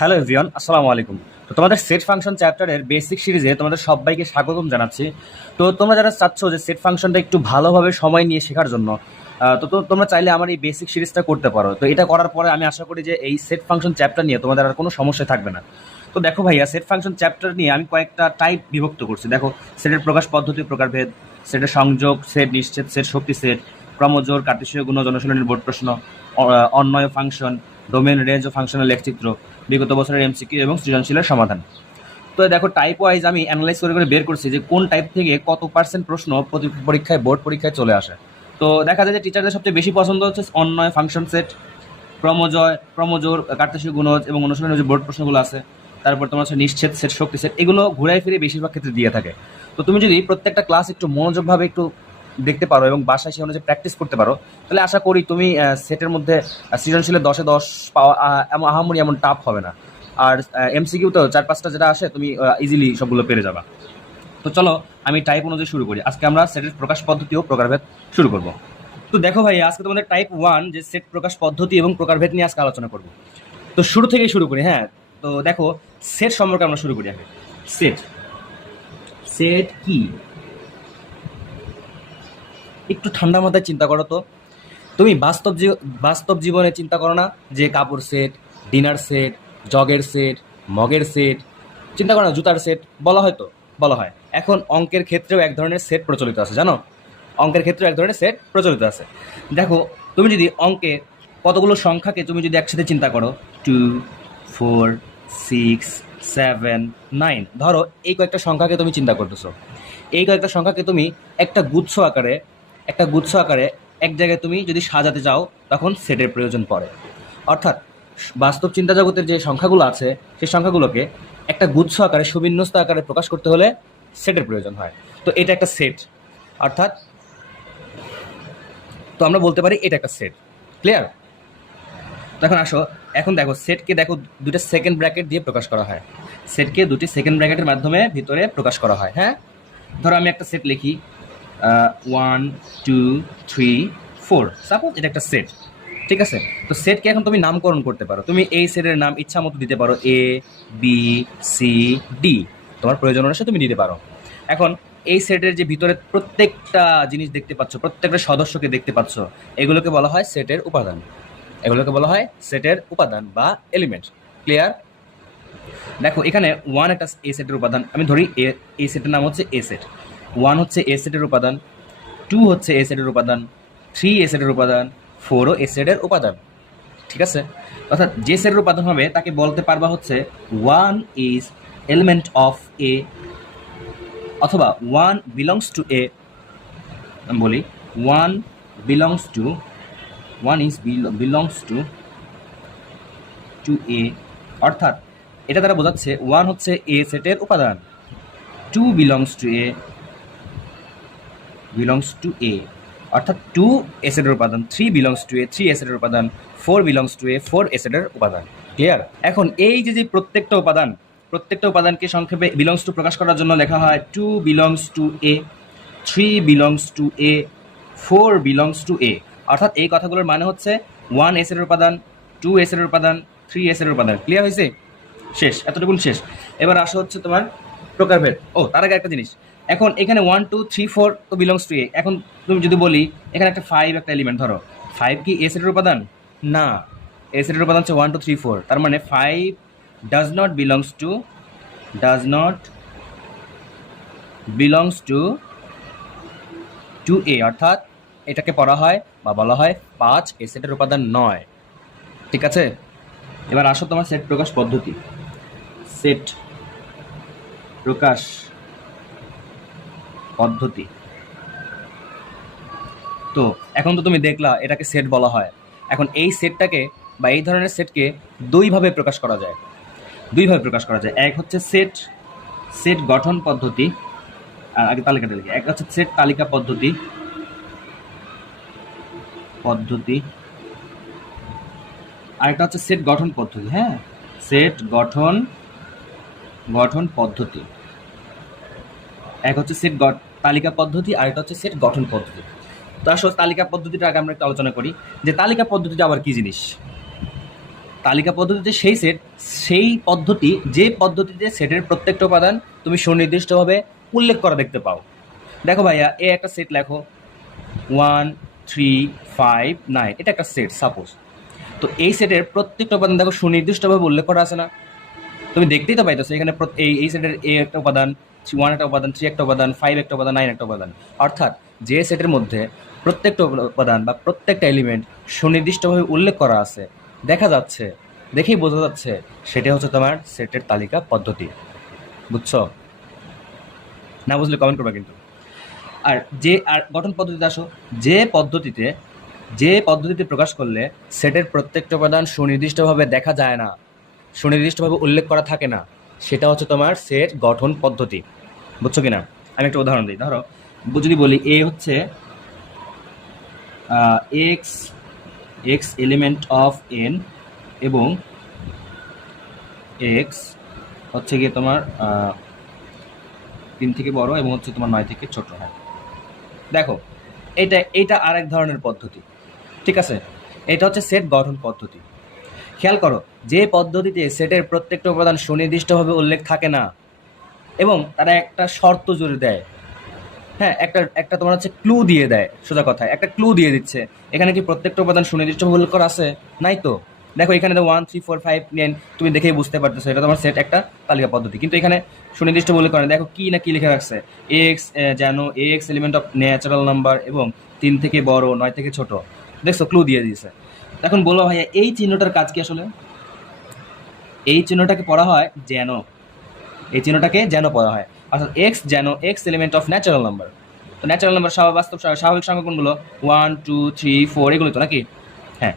Hello everyone, আসসালামু আলাইকুম। তো তোমাদের সেট ফাংশন চ্যাপ্টারের বেসিক সিরিজে তোমাদের সবাইকে স্বাগতম জানাচ্ছি। তো তোমরা যারা চাচ্ছ যে সেট ফাংশনটা একটু ভালোভাবে সময় নিয়ে শেখার জন্য, তো তোমরা চাইলে আমার এই বেসিক সিরিজটা করতে পারো। তো এটা করার পরে আমি আশা করি যে এই সেট ফাংশন চ্যাপ্টার নিয়ে তোমাদের আর কোনো সমস্যা থাকবে না। তো দেখো ভাইয়া, সেট ফাংশন চ্যাপ্টার নিয়ে আমি কয়েকটা টাইপ বিভক্ত করছি। দেখো, সেটের প্রকাশ পদ্ধতি, প্রকারভেদ, সেটের সংযোগ, সেট নিশ্চিত, সেট শক্তি সেট, ক্রমজোড়, কার্টেসীয় গুণজ, অনুশীলনের বোর্ড প্রশ্ন, অন্বয় ফাংশন, ডোমেন, রেঞ্জ ও ফাংশনের লেখচিত্র, বিগত বছরের এমসিকিউ এবং সৃজনশীলের সমাধান। তো দেখো, টাইপ ওয়াইজ আমি অ্যানালাইজ করে করে বের করছি যে কোন টাইপ থেকে কত পার্সেন্ট প্রশ্ন পরীক্ষায়, বোর্ড পরীক্ষায় চলে আসে। তো দেখা যায় যে টিচারদের সবচেয়ে বেশি পছন্দ হচ্ছে অন্বয় ফাংশন সেট, ক্রমজোড়, কার্তেশীয় গুণজ এবং অনুশীলনের যে বোর্ড প্রশ্নগুলো আছে। তারপর তোমার হচ্ছে নিশ্চিত সেট, শক্তি সেট, এগুলো ঘুরাই ফিরে বেশিরভাগ ক্ষেত্রে দিয়ে থাকে। তো তুমি যদি প্রত্যেকটা ক্লাস একটু মনোযোগভাবে একটু দেখতে পারো এবং বাসায় সে অনুযায়ী প্র্যাকটিস করতে পারো, তাহলে আশা করি তুমি সেটের মধ্যে সৃজনশীলে 10-এ 10 পাওয়া এমন আহামরি এমন টাফ হবে না। আর এমসিকিউ তো 4-5টা যেটা আসে, তুমি ইজিলি সবগুলো পেরে যাবা। তো চলো আমি টাইপ অনুযায়ী শুরু করি। আজকে আমরা সেটের প্রকাশ পদ্ধতি ও প্রকারভেদ শুরু করব। তো দেখো ভাই, আজকে তোমাদের টাইপ 1 যে সেট প্রকাশ পদ্ধতি এবং প্রকারভেদ নিয়ে আজকে আলোচনা করব। তো শুরু থেকেই শুরু করি। হ্যাঁ, তো দেখো, সেট সম্পর্কে আমরা শুরু করি আগে। সেট সেট কি, একটু ঠান্ডা মাথায় চিন্তা করো তো। তুমি বাস্তব জীবনে চিন্তা করো না যে কাপড় সেট, ডিনার সেট, জগের সেট, মগের সেট, চিন্তা করো না জুতার সেট বলা হয়? তো বলা হয়। এখন অঙ্কের ক্ষেত্রেও এক ধরনের সেট প্রচলিত আছে, জানো? অঙ্কের ক্ষেত্রেও এক ধরনের সেট প্রচলিত আছে। দেখো, তুমি যদি অঙ্কে কতগুলো সংখ্যাকে তুমি যদি একসাথে চিন্তা করো, 2, 4, 6, 7, 9, ধরো এই কয়েকটা সংখ্যাকে তুমি চিন্তা করতেছো। এই কয়েকটা সংখ্যাকে তুমি একটা গুচ্ছ আকারে এক জায়গায় তুমি যদি সাজাতে চাও, তখন সেটের প্রয়োজন পড়ে। অর্থাৎ বাস্তব চিন্তা জগতের যে সংখ্যাগুলো আছে, সেই সংখ্যাগুলোকে একটা গুচ্ছ আকারে, সুবিন্যস্ত আকারে প্রকাশ করতে হলে সেটের প্রয়োজন হয়। তো এটা একটা সেট। অর্থাৎ তো আমরা বলতে পারি এটা একটা সেট। ক্লিয়ার? তখন আসো, এখন দেখো, সেটকে দেখো দুটো সেকেন্ড ব্র্যাকেট দিয়ে প্রকাশ করা হয়। সেটকে দুটি সেকেন্ড ব্র্যাকেটের মাধ্যমে ভিতরে প্রকাশ করা হয়। হ্যাঁ, ধরো আমি একটা সেট লিখি, 1, 2, 3, 4, সাপোজ এটা একটা সেট। ঠিক আছে? তো সেটকে এখন তুমি নামকরণ করতে পারো। তুমি এই সেটের নাম ইচ্ছা মতো দিতে পারো, এ, বি, সি, ডি, তোমার প্রয়োজন অনুসারে তুমি দিতে পারো। এখন এই সেটের যে ভিতরে প্রত্যেকটা জিনিস দেখতে পাচ্ছ, প্রত্যেকটা সদস্যকে দেখতে পাচ্ছ, এগুলোকে বলা হয় সেটের উপাদান। এগুলোকে বলা হয় সেটের উপাদান বা এলিমেন্ট। ক্লিয়ার? দেখো, এখানে 1 একটা এ সেটের উপাদান। আমি ধরি এই সেটের নাম হচ্ছে এ সেট। 1 হচ্ছে এ সেটের উপাদান, 2 হচ্ছে এ সেটের উপাদান, 3 এ সেটের উপাদান, 4ও এ সেটের উপাদান। ঠিক আছে? অর্থাৎ যে সেটের উপাদান হবে তাকে বলতে পারবা হচ্ছে 1 ইজ এলিমেন্ট অফ এ, অথবা 1 বিলংস টু এ। আমি বলি 1 belongs to, 1 is belongs to A. অর্থাৎ এটা দ্বারা বোঝাচ্ছে 1 হচ্ছে এ সেটের উপাদান, 2 বিলংস টু এ, অর্থাৎ 2 এ সেটের উপাদান, 3 বিলংস টু এ, 3 এ সেটের উপাদান, 4 বিলংস টু এ, 4 এ সেটের উপাদান। ক্লিয়ার? এখন এই যে প্রত্যেকটা উপাদানকে সংক্ষেপে বিলংস টু প্রকাশ করার জন্য লেখা হয় 2 belongs to A, 3 belongs to A, 4 belongs to A. অর্থাৎ এই কথাগুলোর মানে হচ্ছে 1 এ সেটের উপাদান, 2 এ সেটের উপাদান, 3 এ সেটের উপাদান। ক্লিয়ার হয়েছে? শেষ, এতটুকুন শেষ। এবার আসা হচ্ছে তোমার প্রকারভেদ। ও, তার আগে একটা জিনিস, এখন এখানে 1, 2, 3, 4 তো বিলংস টু এ। এখন তুমি যদি বলি এখানে একটা 5 একটা এলিমেন্ট, ধরো 5 কি এ সেটের উপাদান? না, এ সেটের উপাদান হচ্ছে 1, 2, 3, 4। তার মানে 5 does not belongs to A, অর্থাৎ এটাকে পড়া হয় বা বলা হয় 5 এ সেটের উপাদান নয়। ঠিক আছে? এবার আসো তোমার সেট প্রকাশ পদ্ধতি। সেট প্রকাশ পদ্ধতি। তো এখন তো তুমি দেখলা এটাকে সেট বলা হয়। এখন এই সেটটাকে বা এই ধরনের সেটকে দুইভাবে প্রকাশ করা যায়। এক হচ্ছে সেট গঠন পদ্ধতি, আর আগে তালিকাটা লিখি। এক হচ্ছে সেট তালিকা পদ্ধতি, আরেকটা হচ্ছে সেট গঠন পদ্ধতি। হ্যাঁ, সেট গঠন পদ্ধতি। এক হচ্ছে সেট তালিকা পদ্ধতি, আরেকটা হচ্ছে সেট গঠন পদ্ধতি। তো আসলে তালিকা পদ্ধতিটা আগে আমরা একটু আলোচনা করি যে তালিকা পদ্ধতিটা আবার কি জিনিস। তালিকা পদ্ধতিতে সেই পদ্ধতি যে পদ্ধতিতে সেটের প্রত্যেকটা উপাদান তুমি সুনির্দিষ্টভাবে উল্লেখ করা দেখতে পাও। দেখো ভাইয়া, এ একটা সেট লেখো 1 3 5 9, এটা একটা সেট সাপোজ। তো এই সেটের প্রত্যেকটা উপাদান দেখো সুনির্দিষ্টভাবে উল্লেখ করা আছে না? তুমি দেখতেই তো পাইতেছো এখানে এই সেটের এ একটা উপাদান, 1 একটা উপাদান, 3 একটা উপাদান, 5 একটা উপাদান, 9 একটা উপাদান। অর্থাৎ যে সেটের মধ্যে প্রত্যেকটা উপাদান বা প্রত্যেকটা এলিমেন্ট সুনির্দিষ্টভাবে উল্লেখ করা আছে, দেখা যাচ্ছে, দেখেই বোঝা যাচ্ছে, সেটা হচ্ছে তোমার সেটের তালিকা পদ্ধতি। বুঝছো? না বুঝলে কমেন্ট করবা কিন্তু। আর গঠন পদ্ধতিতে আসো, যে পদ্ধতিতে প্রকাশ করলে সেটের প্রত্যেকটা উপাদান সুনির্দিষ্টভাবে দেখা যায় না, সুনির্দিষ্টভাবে উল্লেখ করা থাকে না, সেটা হচ্ছে তোমার সেট গঠন পদ্ধতি। বুঝছো কিনা? আমি একটা উদাহরণ দিই। ধরো যদি বলি এ হচ্ছে x x element of N এবং এক্স হচ্ছে গিয়ে তোমার 3 থেকে বড় এবং হচ্ছে তোমার 9 থেকে ছোট। হ্যাঁ, দেখো এইটা আরেক ধরনের পদ্ধতি, ঠিক আছে? এটা হচ্ছে সেট গঠন পদ্ধতি। খেয়াল করো, যে পদ্ধতিতে সেটের প্রত্যেকটা উপাদান সুনির্দিষ্টভাবে উল্লেখ থাকে না এবং তারা একটা শর্ত জুড়ে দেয়, হ্যাঁ, একটা তোমার হচ্ছে ক্লু দিয়ে দেয়, সোজা কথায় একটা ক্লু দিয়ে দিচ্ছে, এখানে কি প্রত্যেকটা উপাদান সুনির্দিষ্টভাবে উল্লেখ করা আছে? নাই তো। দেখো এখানে 1 3 4 5 9, তুমি দেখেই বুঝতে পারতেছো এটা তোমার সেট একটা তালিকা পদ্ধতি, কিন্তু এখানে সুনির্দিষ্ট উল্লেখ করে না। দেখো কি না কি লিখে রাখছে, এক্স যেন x element of natural number এবং 3 থেকে বড় 9 থেকে ছোট। দেখছো, ক্লু দিয়ে দিয়েছে। এখন বলো ভাইয়া, এই চিহ্নটার কাজ কি আসলে? এই চিহ্নটাকে পড়া হয় যেন, এই চিহ্নটাকে যেন পড়া হয়, অর্থাৎ এক্স যেন x element of natural number. তো ন্যাচারাল নাম্বার স্বাভাবিক সংখ্যা কোনগুলো? 1 2 3 4, এগুলো তো নাকি? হ্যাঁ।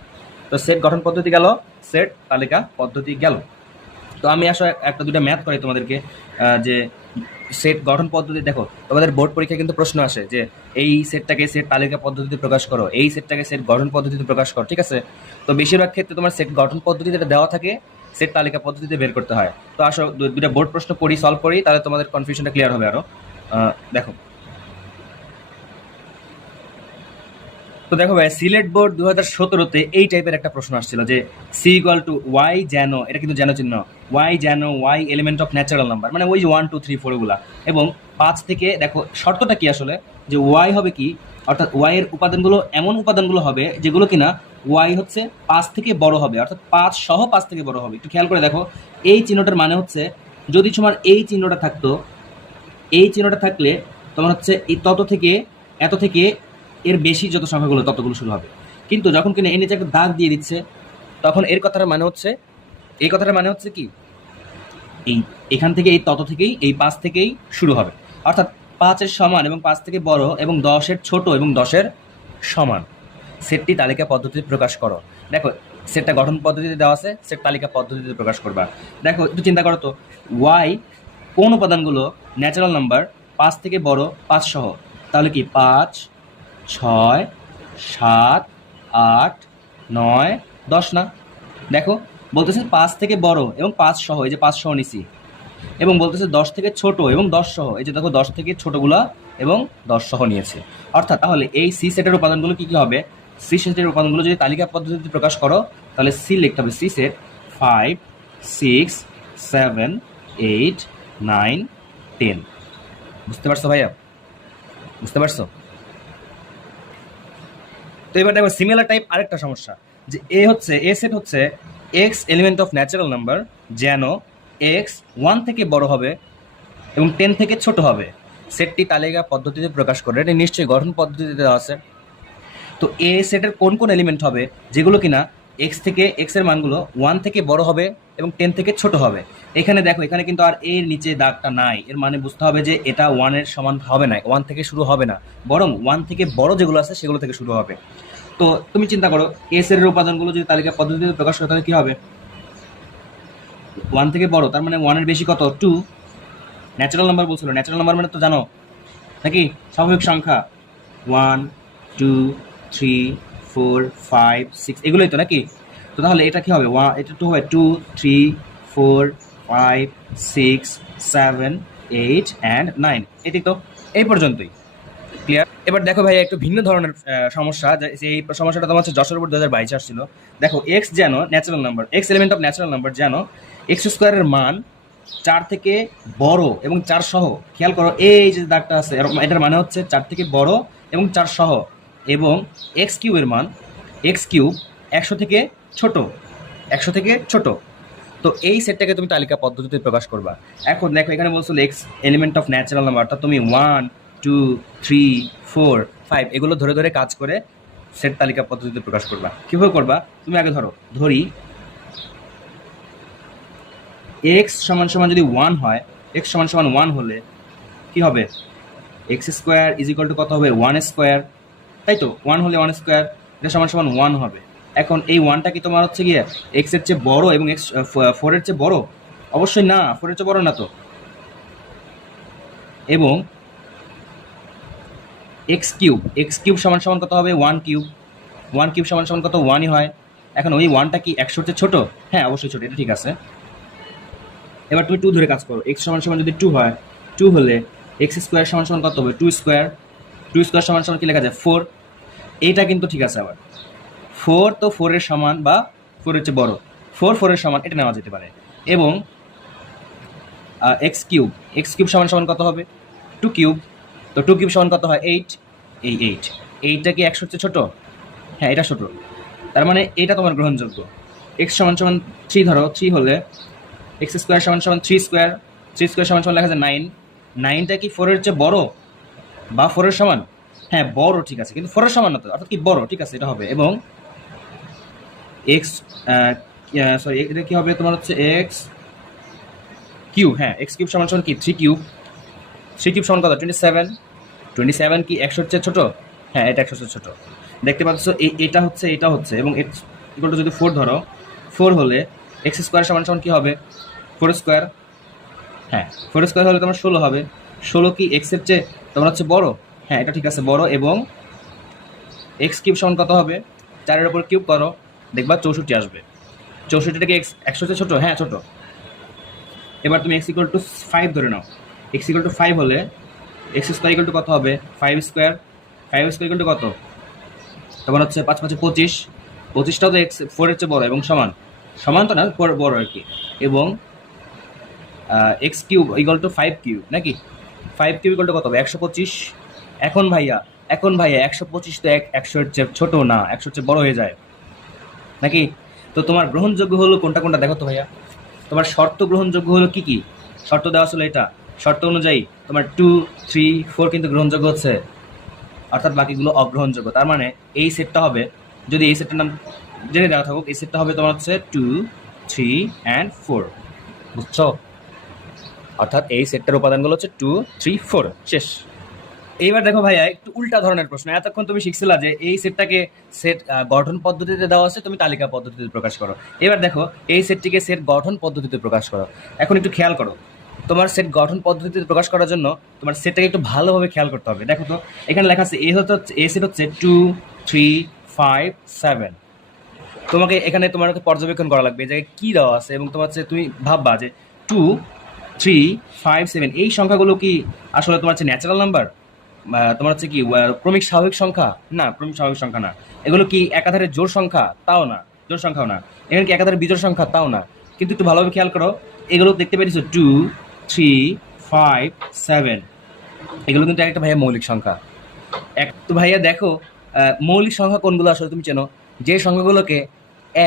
তো সেট গঠন পদ্ধতি গেল, সেট তালিকা পদ্ধতি গেল। তো আমি আসলে একটা দুটো ম্যাথ করি তোমাদেরকে, যে সেট গঠন পদ্ধতি। দেখো তোমাদের বোর্ড পরীক্ষায় কিন্তু প্রশ্ন আসে যে এই সেটটাকে সেট তালিকা পদ্ধতিতে প্রকাশ করো, এই সেটটাকে সেট গঠন পদ্ধতিতে প্রকাশ করো, ঠিক আছে? তো বেশিরভাগ ক্ষেত্রে তোমার সেট গঠন পদ্ধতিতে দেওয়া থাকে, সেট তালিকা পদ্ধতিতে বের করতে হয়। তো আসো দুইটা বোর্ড প্রশ্ন পড়ি, সলভ করি, তাহলে তোমাদের কনফিউশনটা ক্লিয়ার হবে আরো। দেখো, তো দেখো ভাই, সিলেট বোর্ড 2017-তে এই টাইপের একটা প্রশ্ন আসছিল যে সি ইকুয়াল টু ওয়াই যেন, এটা কিন্তু যেন চিহ্ন, ওয়াই যেন Y element of natural number, মানে ওই যে 1 2 3 4 এগুলা, এবং 5 থেকে, দেখো শর্তটা কি আসলে, যে ওয়াই হবে কি, অর্থাৎ ওয়াই এর উপাদানগুলো এমন উপাদানগুলো হবে যেগুলো কিনা ওয়াই হচ্ছে 5 থেকে বড় হবে, অর্থাৎ 5 সহ 5 থেকে বড় হবে। একটু খেয়াল করে দেখো, এই চিহ্নটার মানে হচ্ছে, যদি তোমার এই চিহ্নটা থাকতো, এই চিহ্নটা থাকলে তোমার হচ্ছে এই তত থেকে এত থেকে এর বেশি যত সংখ্যাগুলো ততগুলো শুরু হবে। কিন্তু যখন কিনা এর নিচে একটা দাগ দিয়ে দিচ্ছে, তখন এর কথাটার মানে হচ্ছে, এই কথাটার মানে হচ্ছে কি, এই এখান থেকে এই তত থেকেই এই 5 থেকেই শুরু হবে, অর্থাৎ 5-এর সমান এবং 5 থেকে বড় এবং 10-এর ছোট এবং 10-এর সমান সেটটি তালিকা পদ্ধতিতে প্রকাশ করো। দেখো সেটটা গঠন পদ্ধতিতে দেওয়া আছে, সেট তালিকা পদ্ধতিতে প্রকাশ করবা। দেখো একটু চিন্তা করো তো, ওয়াই কোন উপাদানগুলো ন্যাচারাল নাম্বার 5 থেকে বড় 5 সহ? তাহলে কি 5 6 7 8 9 10 না? দেখো বলতেছে 5 থেকে বড় এবং 5 সহ, এই যে 5 সহ নিছি, এবং বলতেছে 10 থেকে ছোট এবং 10 সহ, এই যে দেখো 10 থেকে ছোটগুলা এবং 10 সহ নিয়েছে। অর্থাৎ তাহলে এই সি সেটের উপাদানগুলো কি কি হবে? সি সেটের উপাদানগুলো যদি তালিকা পদ্ধতিতে প্রকাশ করো, তাহলে সি লিখতে হবে, সি সেট 5 6 7 8 9 10। বুঝতে পারছো ভাইয়া? বুঝতে পারছো? তো এবার দেখো সিমিলার টাইপ আরেকটা সমস্যা, যে এ সেট হচ্ছে x element of natural number যেন এক্স 1 থেকে বড় হবে এবং 10 থেকে ছোট হবে, সেটটি তালিকা পদ্ধতিতে প্রকাশ করে। এটা নিশ্চয়ই গঠন পদ্ধতিতে দেওয়া আছে। তো এ সেটের কোন কোন এলিমেন্ট হবে যেগুলো কিনা এক্স এর মানগুলো 1 থেকে বড় হবে এবং 10 থেকে ছোট হবে? এখানে দেখো, এখানে কিন্তু আর এর নিচে দাগটা নাই, এর মানে বুঝতে হবে যে এটা 1 এর সমান হবে না, 1 থেকে শুরু হবে না, বরং 1 থেকে বড় যেগুলো আছে সেগুলো থেকে শুরু হবে। তো তুমি চিন্তা করো, এ সেটের উপাদানগুলো যদি তালিকা পদ্ধতিতে প্রকাশ করে, তাহলে কি হবে? 1 থেকে বড়, তার মানে 1 এর বেশি কত? 2। ন্যাচারাল নাম্বার বলছিল, ন্যাচারাল নাম্বার মানে তো জানো নাকি, স্বাভাবিক সংখ্যা 1 2 3 4 5 6, এগুলোই তো নাকি? তো তাহলে এটা কি হবে? এটা তো হবে 2 3 4 5 6 7 8 and 9, এটি তো এই পর্যন্তই। ক্লিয়ার? এবার দেখো ভাই একটু ভিন্ন ধরনের সমস্যা, এই সমস্যাটা তোমার হচ্ছে যশোর বোর্ড 2022 আসছিল। দেখো এক্স যেন natural number, x element of natural number যেন এক্স স্কোয়ারের মান 4 থেকে বড় এবং 4 সহ, খেয়াল করো এই যে দাগটা আছে, এটার মানে হচ্ছে 4 থেকে বড় এবং 4 সহ, এবং এক্স কিউবের মান এক্স কিউব 100 থেকে ছোট, 100 থেকে ছোট। তো এই সেটটাকে তুমি তালিকা পদ্ধতিতে প্রকাশ করবা। এখন দেখো এখানে বলছিল x element of natural number, অর্থাৎ তুমি 1 2 3 4 5 এগুলো ধরে ধরে কাজ করে সেট তালিকা পদ্ধতিতে প্রকাশ করবা। কিভাবে করবা? তুমি আগে ধরি এক্স সমান সমান যদি 1 হয়, এক্স সমান সমান 1 হলে কি হবে? X square is equal to কত হবে? 1 স্কোয়ার, তাই তো? 1 হলে 1 স্কোয়ার, এটা সমান সমান 1 হবে। এখন এই 1টা কি তোমার হচ্ছে গিয়ে এক্স এর চেয়ে বড় এবং এক্স 4 এর চেয়ে বড়? অবশ্যই না, 4 এর চেয়ে বড় না তো। এবং এক্স কিউব সমান সমান কত হবে? 1 কিউব, 1 কিউব সমান সমান কত? 1ই হয়। এখন ওই 1টা কি 100 চেয়ে ছোট? হ্যাঁ অবশ্যই ছোট, এটা ঠিক আছে। এবার তুমি 2 ধরে কাজ করো, এক্স সমান সমান যদি 2 হয়, 2 হলে এক্স স্কোয়ার সমান সমান কত হবে? 2 স্কোয়ার, 2 স্কোয়ার সমান সমান কি লেখা যায়? 4। এইটা কিন্তু ঠিক আছে। আবার 4 তো 4 এর সমান বা 4 এর চেয়ে বড়, 4 এর সমান, এটা নেওয়া যেতে পারে। এবং এক্স কিউব সমান সমান কত হবে? 2 কিউব, তো 2 কিউব সমান কত হয়? 8, এই 8টা কি 100 চেয়ে ছোট? হ্যাঁ এটা ছোট, তার মানে এটা তোমার গ্রহণযোগ্য। এক্স সমান সমান 3 ধরো, 3 হলে এক্স স্কোয়ার সমান সমান 3 স্কোয়ার, 3 স্কোয়ার সমান সমান লেখা যায় 9, 9টা কি 4 এর চেয়ে বড় বা 4 এর সমান? হ্যাঁ বড়, ঠিক আছে, কিন্তু 4 এর সমান না তো, অর্থাৎ কি বড়, ঠিক আছে এটা হবে। এবং এক্স সরি এটা কি হবে তোমার হচ্ছে এক্স কিউব, হ্যাঁ এক্স কিউব সমান সমান কি 3 কিউব, 3 কিউব সমান কত? 27, 27 কি 100 এর চেয়ে ছোট? হ্যাঁ এটা 100 এর চেয়ে ছোট। দেখতে পাচ্ছ এটা হচ্ছে এবং এক্স ইকুয়াল টু যদি 4 ধরো, 4 হলে এক্স স্কোয়ার সমান সমান কি হবে? 4 স্কোয়ার, হ্যাঁ 4 স্কোয়ার হলে তোমার 16 হবে। 16 কি এক্স এর চেয়ে তোমার হচ্ছে বড়? হ্যাঁ এটা ঠিক আছে বড়। এবং এক্স কিউব সমান কত হবে? 4 এর উপর কিউব করো, দেখবা 64 আসবে। 64টা কি এক্স 100 চেয়ে ছোট? হ্যাঁ ছোট। এবার তুমি এক্স ইকুয়াল টু 5 ধরে নাও, এক্স ইকুয়াল টু 5 হলে এক্স স্কোয়ার ইকুয়াল টু কত হবে? 5 স্কোয়ার, 5 স্কোয়ার ইকুয়াল টু কত? তোমার হচ্ছে 5 5 25, 25টাও তো এক্স 4 এর চেয়ে বড় এবং সমান, সমান তো না বড় আর কি। এবং x cube equal to 5 cube, নাকি 5 কিউব ইকুয়াল টু কত হবে? 125। এখন ভাইয়া 125 তো 100 এর চেয়ে ছোট না, 100 এর চেয়ে বড় হয়ে যায় নাকি? তো তোমার গ্রহণযোগ্য হলো কোনটা কোনটা দেখো তো ভাইয়া। তোমার শর্ত গ্রহণযোগ্য হলো কি কি? শর্ত দেওয়া ছিল এটা, শর্ত অনুযায়ী তোমার 2 3 4 কিন্তু গ্রহণযোগ্য হচ্ছে, অর্থাৎ বাকিগুলো অগ্রহণযোগ্য। তার মানে এই সেটটা হবে, যদি এই সেটটার নাম জেনে দেওয়া থাকুক, এই সেটটা হবে তোমার হচ্ছে 2 3 and 4, বুঝছো? অর্থাৎ এই সেটটার উপাদানগুলো হচ্ছে 2 3 4, শেষ। এইবার দেখো ভাইয়া একটু উল্টা ধরনের প্রশ্ন। এতক্ষণ তুমি শিখছিলা যে এই সেটটাকে সেট গঠন পদ্ধতিতে দেওয়া আছে, তুমি তালিকা পদ্ধতিতে প্রকাশ করো। এবার দেখো এই সেটটিকে সেট গঠন পদ্ধতিতে প্রকাশ করো। এখন একটু খেয়াল করো, তোমার সেট গঠন পদ্ধতিতে প্রকাশ করার জন্য তোমার সেটটাকে একটু ভালোভাবে খেয়াল করতে হবে। দেখো তো এখানে লেখা আছে এ সেট হচ্ছে 2 3 5 7। তোমাকে এখানে তোমার পর্যবেক্ষণ করা লাগবে এই জায়গায় কি দেওয়া আছে, এবং তোমার হচ্ছে তুমি ভাববা যে 2 3 5 7 এই সংখ্যাগুলো কি আসলে তোমার হচ্ছে ন্যাচারাল নাম্বার, তোমার হচ্ছে কি ক্রমিক স্বাভাবিক সংখ্যা? না, ক্রমিক স্বাভাবিক সংখ্যা না। এগুলো কি একাধারে জোড় সংখ্যা? তাও না, জোড় সংখ্যাও না। এখানে কি একাধারে বিজোড় সংখ্যা? তাও না। কিন্তু একটু ভালোভাবে খেয়াল করো, এগুলো দেখতে পেয়েছো 2 3 5 7, এগুলো কিন্তু একটা ভাইয়া মৌলিক সংখ্যা। এক তো ভাইয়া দেখো মৌলিক সংখ্যা কোনগুলো আসলে তুমি চেনো? যে সংখ্যাগুলোকে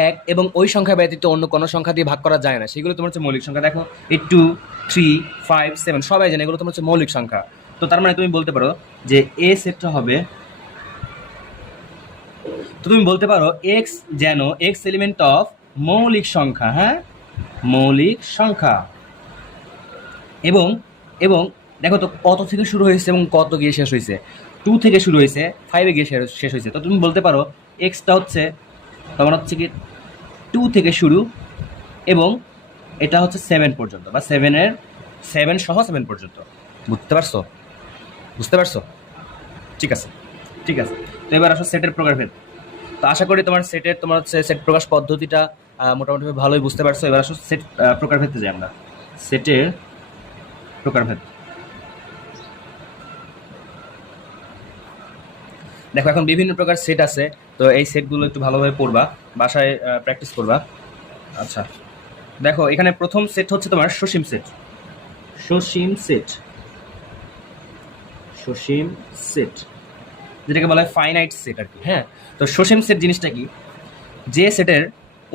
এক এবং ওই সংখ্যা ব্যতীত অন্য কোনো সংখ্যা দিয়ে ভাগ করা যায় না, সেগুলো তোমার হচ্ছে মৌলিক সংখ্যা। দেখো এই 2 3 5 7 সবাই জানে এগুলো তোমার হচ্ছে মৌলিক সংখ্যা। তো তার মানে তুমি বলতে পারো যে এ সেটটা হবে, তো তুমি বলতে পারো এক্স যেন এক্স এলিমেন্ট অফ মৌলিক সংখ্যা, হ্যাঁ মৌলিক সংখ্যা। এবং এবং দেখো তো কত থেকে শুরু হয়েছে এবং কত গিয়ে শেষ হয়েছে? 2 থেকে শুরু হয়েছে, 5-এ গিয়ে শেষ হয়েছে। তো তুমি বলতে পারো এক্সটা হচ্ছে তোমার হচ্ছে কি 2 থেকে শুরু এবং এটা হচ্ছে 7 পর্যন্ত, বা 7 সহ 7 পর্যন্ত। বুঝতে পারছো? বুঝতে পারছো? ঠিক আছে, ঠিক আছে। তো এবার আসো সেটের প্রকারভেদ। তো আশা করি তোমার সেটের তোমার হচ্ছে সেট প্রকাশ পদ্ধতিটা মোটামুটি ভালোই বুঝতে পারছো। এবার আসো সেট প্রকারভেদে যাই আমরা। সেটের প্রকারভেদ। দেখো এখন বিভিন্ন প্রকার সেট আছে, তো এই সেটগুলো একটু ভালোভাবে পড়বা, বাসায় প্র্যাকটিস করবা। আচ্ছা, দেখো এখানে প্রথম সেট হচ্ছে তোমার সসীম সেট। সসীম সেট, সসীম সেট যেটাকে বলা হয় ফাইনাইট সেট আর কি। হ্যাঁ, তো সসীম সেট জিনিসটা কি? যে সেটের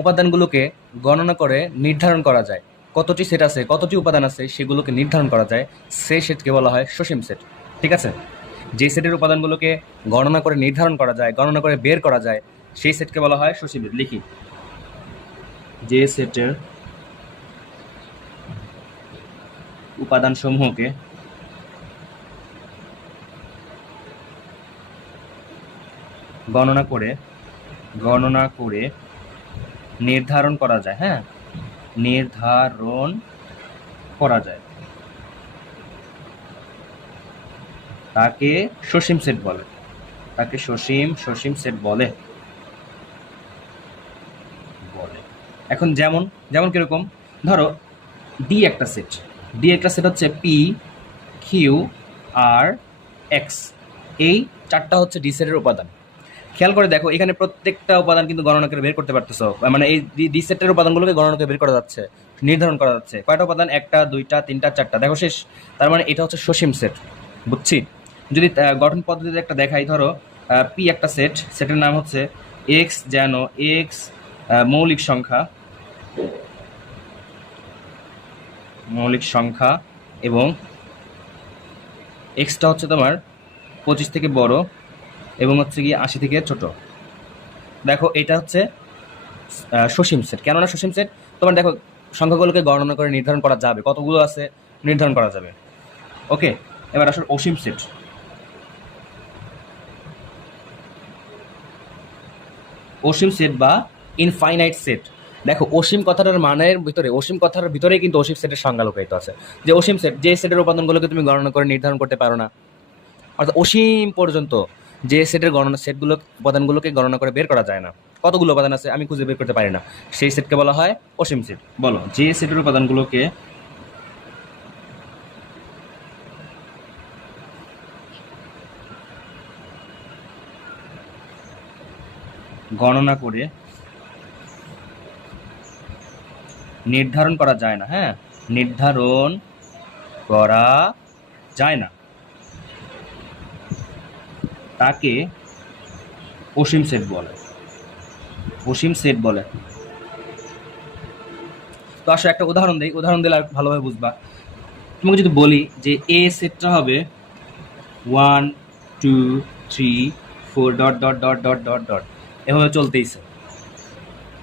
উপাদানগুলোকে গণনা করে নির্ধারণ করা যায়, কতটি সেট আছে, কতটি উপাদান আছে, সেগুলোকে নির্ধারণ করা যায়, সেই সেটকে বলা হয় সসীম সেট। ঠিক আছে? যে সেটের উপাদানগুলোকে গণনা করে নির্ধারণ করা যায়, গণনা করে বের করা যায়, সেই সেটকে বলা হয় সসীম সেট। লিখি, যে সেটের উপাদানসমূহকে গণনা করে নির্ধারণ করা যায়, হ্যাঁ, নির্ধারণ করা যায়, তাকে সসীম সেট বলে, তাকে সসীম সেট বলে। এখন যেমন যেমন কিরকম, ধরো ডি একটা সেট, হচ্ছে পি কিউ আর এক্স, এই চারটা হচ্ছে ডি সেটের উপাদান। খেয়াল করে দেখো এখানে প্রত্যেকটা উপাদান কিন্তু গণনা করে বের করতে পারতেছো, মানে এই ডি সেটের উপাদানগুলোকে গণনা করে বের করা যাচ্ছে, নির্ধারণ করা যাচ্ছে। কয়টা উপাদান? একটা, দুইটা, তিনটা, চারটা, দেখো শেষ। তার মানে এটা হচ্ছে সসীম সেট, বুঝছি? যদি গঠন পদ্ধতিতে একটা দেখাই, ধরো পি একটা সেট, সেটের নাম হচ্ছে এক্স, যেন এক্স মৌলিক সংখ্যা এবং এক্সটা হচ্ছে তোমার 25 থেকে বড় এবং হচ্ছে কি 80 থেকে ছোট। দেখো এটা হচ্ছে সসীম সেট। কেননা সসীম সেট, তোমার দেখো সংখ্যাগুলোকে গণনা করে নির্ধারণ করা যাবে, কতগুলো আছে নির্ধারণ করা যাবে। ওকে, এবার আসলে অসীম সেট। অসীম সেট বা ইনফাইনাইট সেট। দেখো অসীম কথাটার মানের ভিতরে, অসীম কথার ভিতরেই কিন্তু অসীম সেটের সংজ্ঞা লুকায়িত আছে। যে অসীম সেট, যে সেটের উপাদানগুলোকে তুমি গণনা করে নির্ধারণ করতে পারো না, অর্থাৎ অসীম পর্যন্ত যে সেটের উপাদানগুলোকে গণনা করে বের করা যায় না, কতগুলো উপাদান আছে আমি খুঁজে বের করতে পারি না, সেই সেটকে বলা হয় অসীম সেট। বলো, যে সেটের উপাদানগুলোকে গণনা করে নির্ধারণ করা যায় না, হ্যাঁ, নির্ধারণ করা যায় না, তাকে অসীম সেট বলে, অসীম সেট বলে। তো আসলে একটা উদাহরণ দিই, উদাহরণ দিলে আর ভালোভাবে বুঝবা। তোমাকে যদি বলি যে এ সেটটা হবে 1 2 3 4 dot dot dot dot dot dot, এভাবে চলতেইছে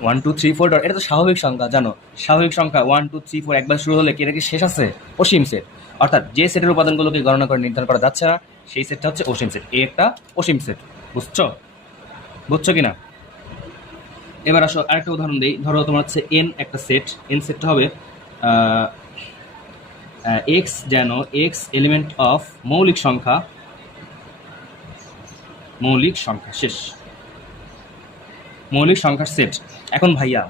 1 2 3 4 ডট, এটা তো স্বাভাবিক সংখ্যা, জানো স্বাভাবিক সংখ্যা 1 2 3 4 একবার শুরু হলে কি এটা কি শেষ আছে? অসীম সেট। অর্থাৎ যে সেটের উপাদানগুলোকে গণনা করে নির্ধারণ করা যাচ্ছে না, সেই সেটটা হচ্ছে অসীম সেট। এ একটা অসীম সেট, বুঝছো কিনা? এবার আসো আরেকটা উদাহরণ দিই। ধরো তোমার হচ্ছে এন একটা সেট, এন সেটটা হবে এক্স, যেন এক্স এলিমেন্ট অফ মৌলিক সংখ্যা, শেষ, মৌলিক সংখ্যার সেট। এখন ভাইয়া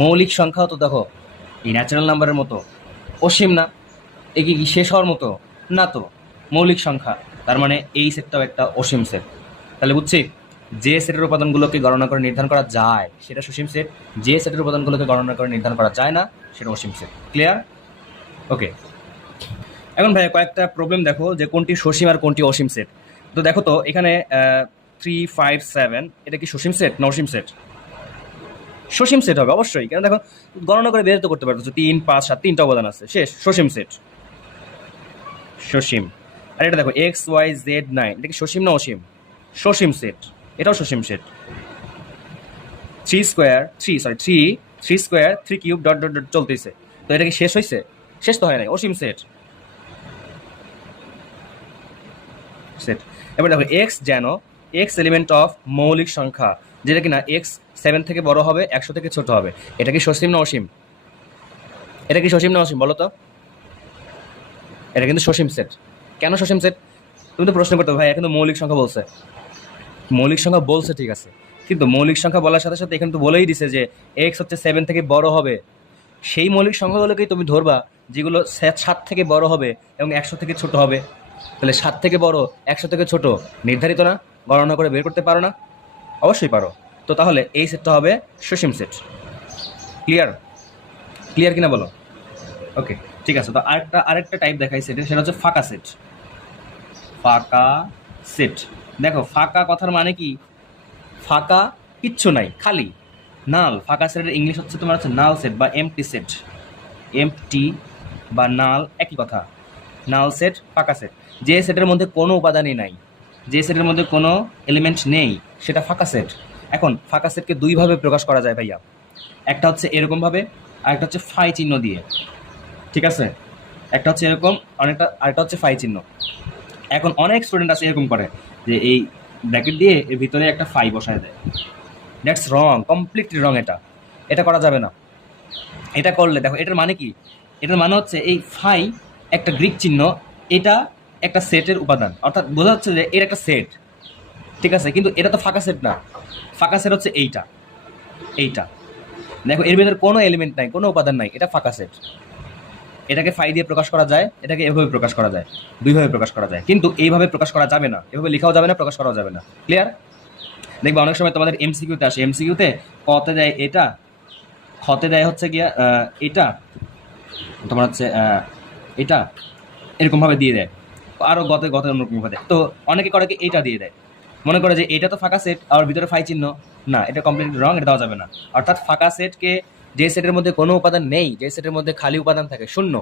মৌলিক সংখ্যাও তো দেখো এই ন্যাচারাল নাম্বারের মতো অসীম না, এ কি শেষ হওয়ার মতো না, তো মৌলিক সংখ্যা, তার মানে এই সেটটাও একটা অসীম সেট। তাহলে বুঝছি, যে সেটের উপাদানগুলোকে গণনা করে নির্ধারণ করা যায় সেটা সসীম সেট, যে সেটের উপাদানগুলোকে গণনা করে নির্ধারণ করা যায় না সেটা অসীম সেট। ক্লিয়ার? ওকে, এখন ভাইয়া কয়েকটা প্রবলেম দেখো যে কোনটি সসীম আর কোনটি অসীম সেট। তো দেখো তো এখানে 3 5 7 এটা কি সসীম সেট না অসীম সেট? সসীম সেট হবে অবশ্যই, কেন দেখো গণনা করে বের তো করতে পারতেছো, 3 5 7 তিনটা উপাদান আছে, শেষ, সসীম সেট, সসীম। আর এটা দেখো এক্স ওয়াই জেড 9, এটা কি সসীম না অসীম? সসীম সেট, এটাও সসীম set. 3 square 3 cube dot dot dot চলতেছে, তো এটা কি শেষ হয়েছে? শেষ তো হয় নাই, অসীম সেট। এবার দেখো এক্স, যেন এক্স এলিমেন্ট অফ মৌলিক সংখ্যা, যেটা কিনা এক্স 7 থেকে বড় হবে, 100 থেকে ছোট হবে, এটা কি সসীম না অসীম? এটা কি সসীম না অসীম বলো তো? এটা কিন্তু সসীম সেট। কেন সসীম সেট? তুমি তো প্রশ্ন করতে ভাই, এখন তো মৌলিক সংখ্যা বলছে, মৌলিক সংখ্যা বলছে ঠিক আছে, কিন্তু মৌলিক সংখ্যা বলার সাথে সাথে এখানে তো বলেই দিছে যে এক্স হচ্ছে 7 থেকে বড় হবে, সেই মৌলিক সংখ্যাগুলোকেই তুমি ধরবা যেগুলো 7 থেকে বড় হবে এবং 100 থেকে ছোট হবে, তাহলে 7 থেকে বড় 100 থেকে ছোট নির্ধারিত না? গণনা করে বের করতে পারো না? অবশ্যই পারো। তো তাহলে এই সেটটা হবে সসীম সেট। ক্লিয়ার? ক্লিয়ার কিনা বলো? ওকে, ঠিক আছে। তো আরেকটা টাইপ দেখাই সেটের, সেটা হচ্ছে ফাঁকা সেট। ফাঁকা সেট। দেখো, ফাঁকা কথার মানে কি? ফাঁকা, কিচ্ছু নাই, খালি, নাল। ফাঁকা সেটের ইংলিশ হচ্ছে তোমার হচ্ছে নাল সেট বা এমটি সেট। এমটি বা নাল একই কথা। নাল সেট, ফাঁকা সেট। যে সেটের মধ্যে কোনো উপাদানই নাই, যে সেটের মধ্যে কোনো এলিমেন্ট নেই, সেটা ফাঁকা সেট। এখন ফাঁকা সেটকে দুইভাবে প্রকাশ করা যায় ভাইয়া। একটা হচ্ছে এরকমভাবে, আর একটা হচ্ছে ফাই চিহ্ন দিয়ে। ঠিক আছে? একটা হচ্ছে এরকম, আরেকটা হচ্ছে ফাই চিহ্ন। এখন অনেক স্টুডেন্ট আছে এরকম করে যে এই ব্র্যাকেট দিয়ে এর ভিতরে একটা ফাই বসায় দেয়। দ্যাটস রং, কমপ্লিটলি রং। এটা করা যাবে না। এটা করলে দেখো, এটার মানে কি? এটার মানে হচ্ছে এই ফাই একটা গ্রিক চিহ্ন, এটা একটা সেটের উপাদান, অর্থাৎ বোঝা যাচ্ছে যে এর একটা সেট। ঠিক আছে, কিন্তু এটা তো ফাঁকা সেট না। ফাঁকা সেট হচ্ছে এইটা। দেখো, এর ভিতরে কোনো এলিমেন্ট নাই, কোনো উপাদান নাই, এটা ফাঁকা সেট। এটাকে ফাই দিয়ে প্রকাশ করা যায়, এটাকে এভাবে প্রকাশ করা যায়, দুইভাবে প্রকাশ করা যায়। কিন্তু এইভাবে প্রকাশ করা যাবে না, এভাবে লেখাও যাবে না, প্রকাশ করাও যাবে না। ক্লিয়ার? দেখবে অনেক সময় তোমাদের এমসিকিউতে আসে, এমসিকিউতে কতে দেয় এটা, খতে দেয় হচ্ছে গিয়া এটা, তোমার হচ্ছে এটা এরকমভাবে দিয়ে দেয়, আরও গতে অন্যরকমভাবে দেয়। তো অনেকে করে কি এইটা দিয়ে দেয়, মনে করে যে এটা তো ফাঁকা সেট আর ভিতরে ফাই চিহ্ন। না, এটা কমপ্লিট রং, এটা দেওয়া যাবে না। অর্থাৎ ফাঁকা সেটকে, যে সেটের মধ্যে কোনো উপাদান নেই, যে সেটের মধ্যে খালি উপাদান থাকে, শূন্য,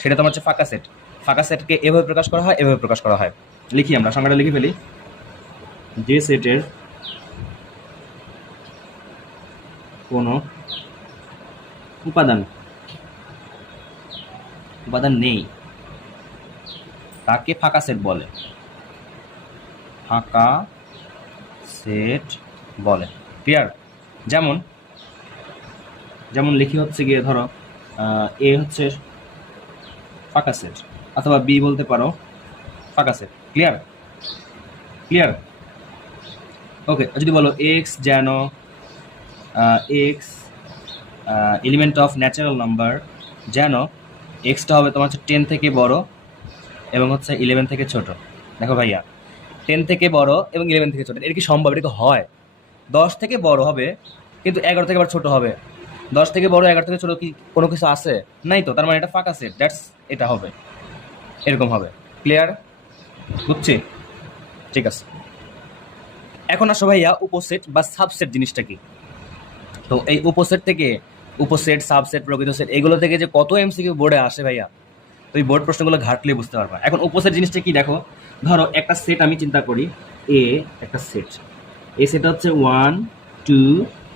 সেটা তোমার হচ্ছে ফাঁকা সেট। ফাঁকা সেটকে এভাবে প্রকাশ করা হয়, এভাবে প্রকাশ করা হয়। লিখি, আমরা সংজ্ঞাটা লিখে ফেলি। যে সেটের কোনো উপাদান নেই তাকে ফাঁকা সেট বলে। ফাঁকা সেট বলে। ক্লিয়ার? যেমন লিখি হচ্ছে গিয়ে, ধরো এ হচ্ছে ফাঁকা সেট, অথবা বি বলতে পারো ফাঁকা সেট। ক্লিয়ার? ওকে, যদি বলো এক্স যেন x element of natural number, যেন এক্সটা হবে তোমার হচ্ছে 10 থেকে বড় এবং হচ্ছে 11 থেকে ছোট। দেখো ভাইয়া, 10 থেকে বড় এবং 11 থেকে ছোট, এটা কি সম্ভব? এটা কি হয়? 10 থেকে বড় হবে কিন্তু 11 থেকে আবার ছোট হবে। 10 থেকে বড় 11 থেকে ছোট কি কোনো কিছু আছে? নাই তো। তার মানে এটা ফাঁকা সেট। দ্যাটস, এটা হবে, এরকম হবে। ক্লিয়ার? বুঝছি? ঠিক আছে। এখন আসো ভাইয়া, উপসেট বা সাবসেট জিনিসটা কি? তো এই উপসেট থেকে, উপসেট, সাবসেট, প্রকৃত সেট, এগুলো থেকে যে কত এমসিকিউ বোর্ডে আসে ভাইয়া, তো এই বোর্ড প্রশ্নগুলো ঘাটলে বুঝতে পারবা। এখন উপসেট জিনিসটা কি দেখো, ধরো একটা সেট আমি চিন্তা করি, এ একটা সেট, এই সেট হচ্ছে 1 2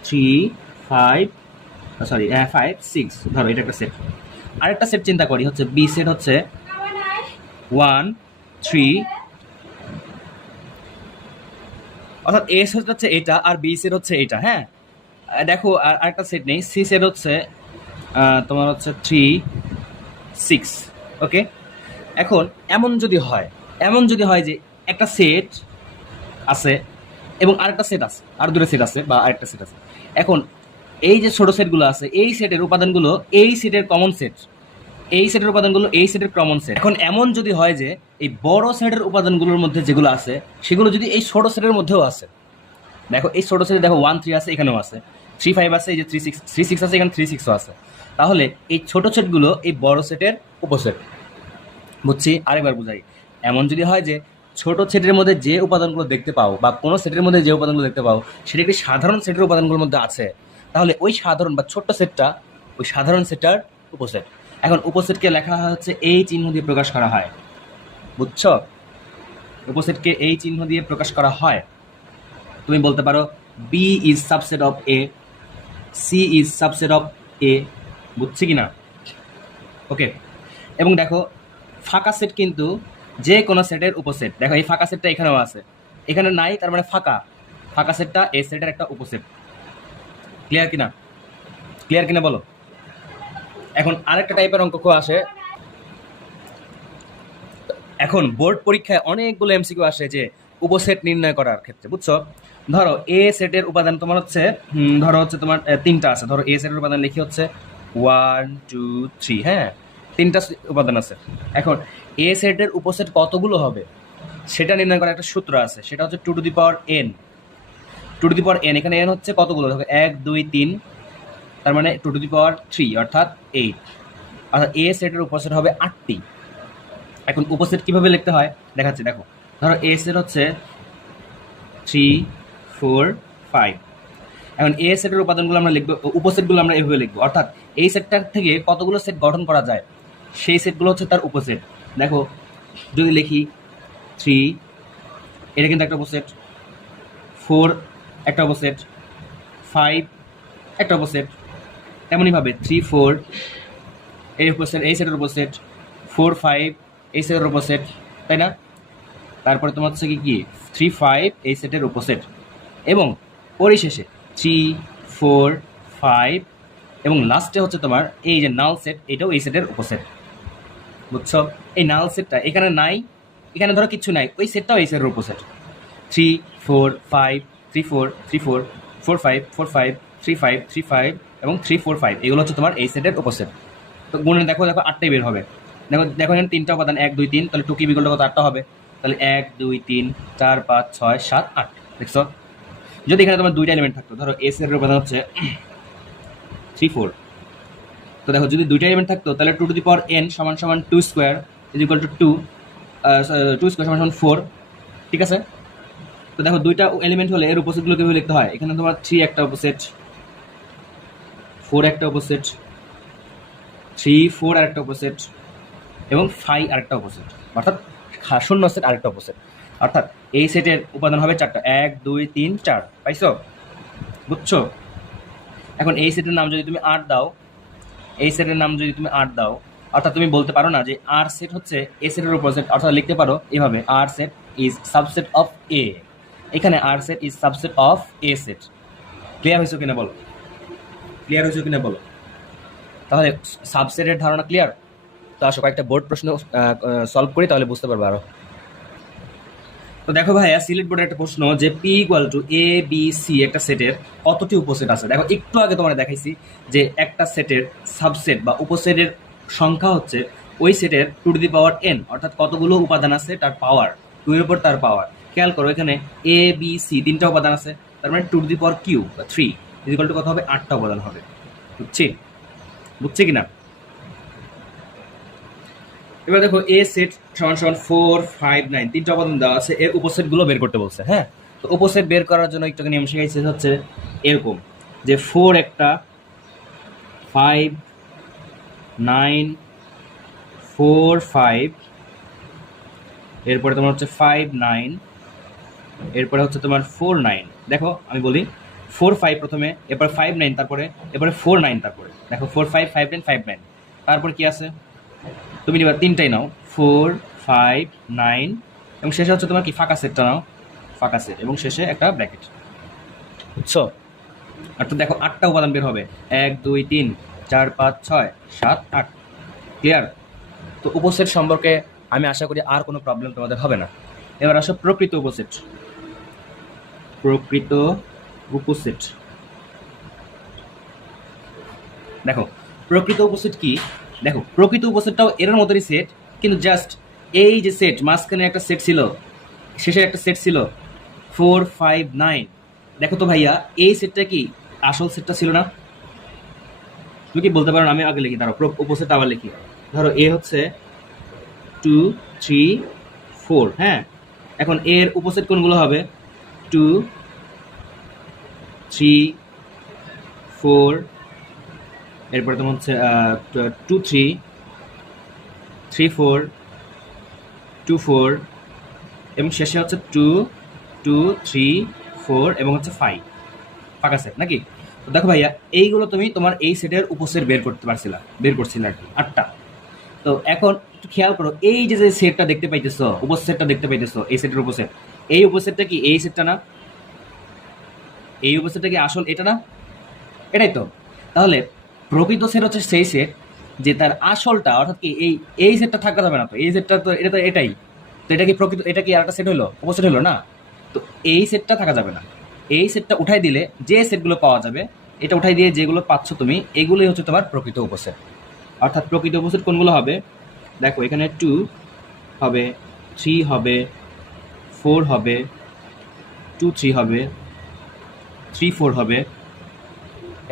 3 5 5 6, ধরো এটা একটা সেট। আরেকটা সেট চিন্তা করি, হচ্ছে বি সেট, হচ্ছে 1 3, অর্থাৎ এ সেট হচ্ছে এটা আর বি সেট হচ্ছে এটা। হ্যাঁ, দেখো আরেকটা সেট নেই, সি সেট হচ্ছে তোমার হচ্ছে 3 6। ওকে, এখন এমন যদি হয় যে একটা সেট আছে এবং আরেকটা সেট আছে, আর দুটো সেট আছে বা আরেকটা সেট আছে। এখন এই যে ছোট সেটগুলো আছে, এই সেটের উপাদানগুলো এই সেটের কমন সেট, এই সেটের উপাদানগুলো এই সেটের কমন সেট। এখন এমন যদি হয় যে এই বড় সেটের উপাদানগুলোর মধ্যে যেগুলো আছে সেগুলো যদি এই ছোট সেটের মধ্যেও আছে, দেখো এই ছোট সেটে দেখো 1 3 আছে, এখানেও আছে 3 5 আছে, এই যে 3 6 আছে, এখানে 3 6ও আছে। তাহলে এই ছোট সেটগুলো এই বড় সেটের উপসেট। বুঝছি? আরেকবার বুঝাই। এমন যদি হয় যে ছোট সেটের মধ্যে যে উপাদানগুলো দেখতে পাও বা কোনো সেটের মধ্যে যে উপাদানগুলো দেখতে পাও সেটা একটি সাধারণ সেটের উপাদানগুলোর মধ্যে আছে, তাহলে ওই সাধারণ বা ছোট্ট সেটটা ওই সাধারণ সেটটার উপসেট। এখন উপসেটকে লেখা হচ্ছে এই চিহ্ন দিয়ে প্রকাশ করা হয়। বুঝছো? উপসেটকে এই চিহ্ন দিয়ে প্রকাশ করা হয়। তুমি বলতে পারো B is subset of A, C is subset of A. বুঝছি কিনা? ওকে, এবং দেখো ফাঁকা সেট কিন্তু যে কোনো সেটের উপসেট। দেখো এই ফাঁকা সেটটা এখানেও আছে, এখানে নাই, তার মানে ফাঁকা সেটটা এই সেটের একটা উপসেট। ক্লিয়ার কিনা বলো? এখন আরেকটা টাইপের অঙ্ক আসে। এখন বোর্ড পরীক্ষায় অনেকগুলো এমসিকিউ আসে যে উপসেট নির্ণয় করার ক্ষেত্রে। বুঝছো? ধরো এ সেটের উপাদান তোমার হচ্ছে ধরো হচ্ছে তোমার 3টা আছে। ধরো এ সেটের উপাদান লিখি হচ্ছে 1 2 3। হ্যাঁ, তিনটা উপাদান আছে। এখন এ সেটের উপসেট কতগুলো হবে সেটা নির্ণয় করার একটা সূত্র আছে, সেটা হচ্ছে 2n। 2n, এখানে n হচ্ছে কতগুলো, দেখো 1 2 3, তার মানে 2 অর্থাৎ 8, অর্থাৎ এ সেটের উপসেট হবে 8টি। এখন উপসেট কিভাবে লিখতে হয় দেখাচ্ছি, দেখো ধরো এ সেট হচ্ছে 3 4 5। এখন এ সেটের উপাদানগুলো আমরা লিখবো, উপসেটগুলো আমরা এভাবে লিখবো, অর্থাৎ এই সেটটার থেকে কতগুলো সেট গঠন করা যায় সেই সেটগুলো হচ্ছে তার উপসেট। দেখো যদি লিখি 3, এটা কিন্তু একটা উপসেট, 4 একটা উপসেট, 5 একটা উপসেট, তেমনইভাবে 3 4 এই উপসেট, এই সেটের উপসেট, 4 5 এই সেটের উপসেট, তাই না? তারপরে তোমার হচ্ছে কি 3 5 এই সেটের উপসেট, এবং পরিশেষে 3 4 5 এবং লাস্টে হচ্ছে তোমার এই যে নাল সেট, এটাও এই সেটের উপসেট। বুঝছো? এই নাল সেটটা এখানে নাই, এখানে ধরো কিছু নাই, ওই সেটটাও এই সেটের উপসেট। 3 4 5 3 4 3 4 4 5 4 5 3 5 3 5 এবং 3 4 5, এগুলো হচ্ছে তোমার এই সেটের উপসেট। তো গুণে দেখো 8টাই বের হবে। দেখো দেখো এখানে তিনটা উপাদান 1 2 3, তাহলে 2 কিউব ইকুয়াল টু কত, 8টা হবে। তাহলে 1 2 3 4 5 6 7 8, দেখছো? যদি এখানে তোমার দুইটা এলিমেন্ট থাকতো, ধরো এ সেটের উপাদান হচ্ছে 3 4, তো দেখো যদি দুইটা এলিমেন্ট থাকতো তাহলে 2n সমান সমান 2 square is equal to 2 square সমান সমান 4, ঠিক আছে? তো দেখো দুইটা এলিমেন্ট হলে এর উপসেটগুলো কিভাবে লিখতে হয়, এখানে তোমার 3 একটা উপসেট, 4 একটা উপসেট, 3 4 আরেকটা উপসেট এবং 5 আরেকটা উপসেট, অর্থাৎ শূন্য সেট আরেকটা উপসেট। অর্থাৎ এই সেটের উপাদান হবে 4টা, 1 2 3 4, পাইছো? বুঝছো? এখন এই সেটের নাম যদি তুমি 8 দাও, এই সেটের নাম যদি তুমি 8 দাও, অর্থাৎ তুমি বলতে পারো না যে আর সেট হচ্ছে এ সেটের উপসেট, অর্থাৎ লিখতে পারো এভাবে, আর set is subset of A. এখানে আর set is subset of A set. Clear হয়েছে কিনা বলো? ক্লিয়ার হয়েছে কিনা বলো? তাহলে সাবসেটের ধারণা ক্লিয়ার? তো আসো কয়েকটা বোর্ড প্রশ্ন সলভ করি, তাহলে বুঝতে পারবে আরো। তো দেখো ভাইয়া, সিলেট বোর্ডের একটা প্রশ্ন যে P equal to A B C একটা সেটের কতটি উপসেট আছে। দেখো একটু আগে তোমার দেখাইছি যে একটা সেটের সাবসেট বা উপসেটের সংখ্যা হচ্ছে ওই সেটের 2n, অর্থাৎ কতগুলো উপাদান আছে তার পাওয়ার, 2 এর উপর তার পাওয়ার। খেয়াল করো এখানে এ বি সি তিনটা উপাদান আছে, তার মানে 2 বা 3 ইকুয়াল টু কত হবে, 8টা উপাদান হবে। বুঝছি কিনা? এবার দেখো এ সেট সমান সমান 4 5 9 তিনটা উপাদান দেওয়া আছে, এর উপসেট গুলো বের করতে বলছে। হ্যাঁ, তো উপসেট বের করার জন্য একটু নিয়ম শিখাইছে হচ্ছে এরকম যে 4 একটা, 5 9 4 5, এরপরে তোমার হচ্ছে 5 9, এরপরে হচ্ছে তোমার 4 9। দেখো আমি বলি 4 5 প্রথমে, এরপর 5 9, এরপরে 4 9, তারপরে দেখো 4 5 5 9 5 9, তারপর কি আছে তুমি নিবা তিনটাই নাও, 4 5 9 এবং শেষে হচ্ছে তোমার কি ফাঁকা সেটটা নাও, ফাঁকা সেট এবং শেষে একটা ব্র্যাকেট। বুঝছো? আর তো দেখো 8টা উপাদান বের হবে, 1 2 3 4 5 6 7 8। ক্লিয়ার? তো উপসেট সম্পর্কে আমি আশা করি আর কোনো প্রবলেম তোমাদের হবে না। এবার আসো প্রকৃত উপসেট। প্রকৃত উপসেট, দেখো প্রকৃত উপসেট কি, দেখো প্রকৃত উপসেটটাও এর মতোই সেট, কিন্তু জাস্ট এই যে সেট মাঝখানে একটা সেট ছিল, শেষে একটা সেট ছিল 4 5 9। দেখো তো ভাইয়া, এই সেটটা কি আসল সেটটা ছিল না? তুমি কি বলতে পারো না? আমি আগে লিখি, ধরো উপসেট আবার লিখি। ধরো এ হচ্ছে 2 3 4, হ্যাঁ। এখন এর উপসেট কোনগুলো হবে, 2 3 4, এরপরে তোমার হচ্ছে 2 3 3 4 2 4 এবং শেষে হচ্ছে 2 2 3 4 এবং হচ্ছে 5, ফাঁকা সেট নাকি? তো দেখো ভাইয়া, এইগুলো তুমি তোমার এই সেটের উপসেট বের করছিলে আর কি, 8টা। তো এখন একটু খেয়াল করো, এই যে যে সেটটা দেখতে পাইতেছো, উপসেটটা দেখতে পাইতেছো, এই সেটের উপসেট, এই উপসেটটা কি এই সেটটা না? এই উপসেটটা কি আসল এটা না? এটাই তো। তাহলে প্রকৃত সেট হচ্ছে সেই সেট যে তার আসলটা, অর্থাৎ কি এই সেটটা থাকা যাবে না। তো এই সেটটা তো এটা তো এটাই, তো এটা কি প্রকৃত, এটা কি আরেকটা সেট হলো, উপসেট হলো না? তো এই সেটটা থাকা যাবে না। এই সেটটা উঠাই দিলে যে সেটগুলো পাওয়া যাবে, এটা উঠাই দিয়ে যেগুলো পাচ্ছ তুমি, এগুলোই হচ্ছে তোমার প্রকৃত উপসেট। অর্থাৎ প্রকৃত উপসেট কোনগুলো হবে, দেখো এখানে 2 হবে, 3 হবে, 4 হবে, 2 3 হবে, 3 4 হবে,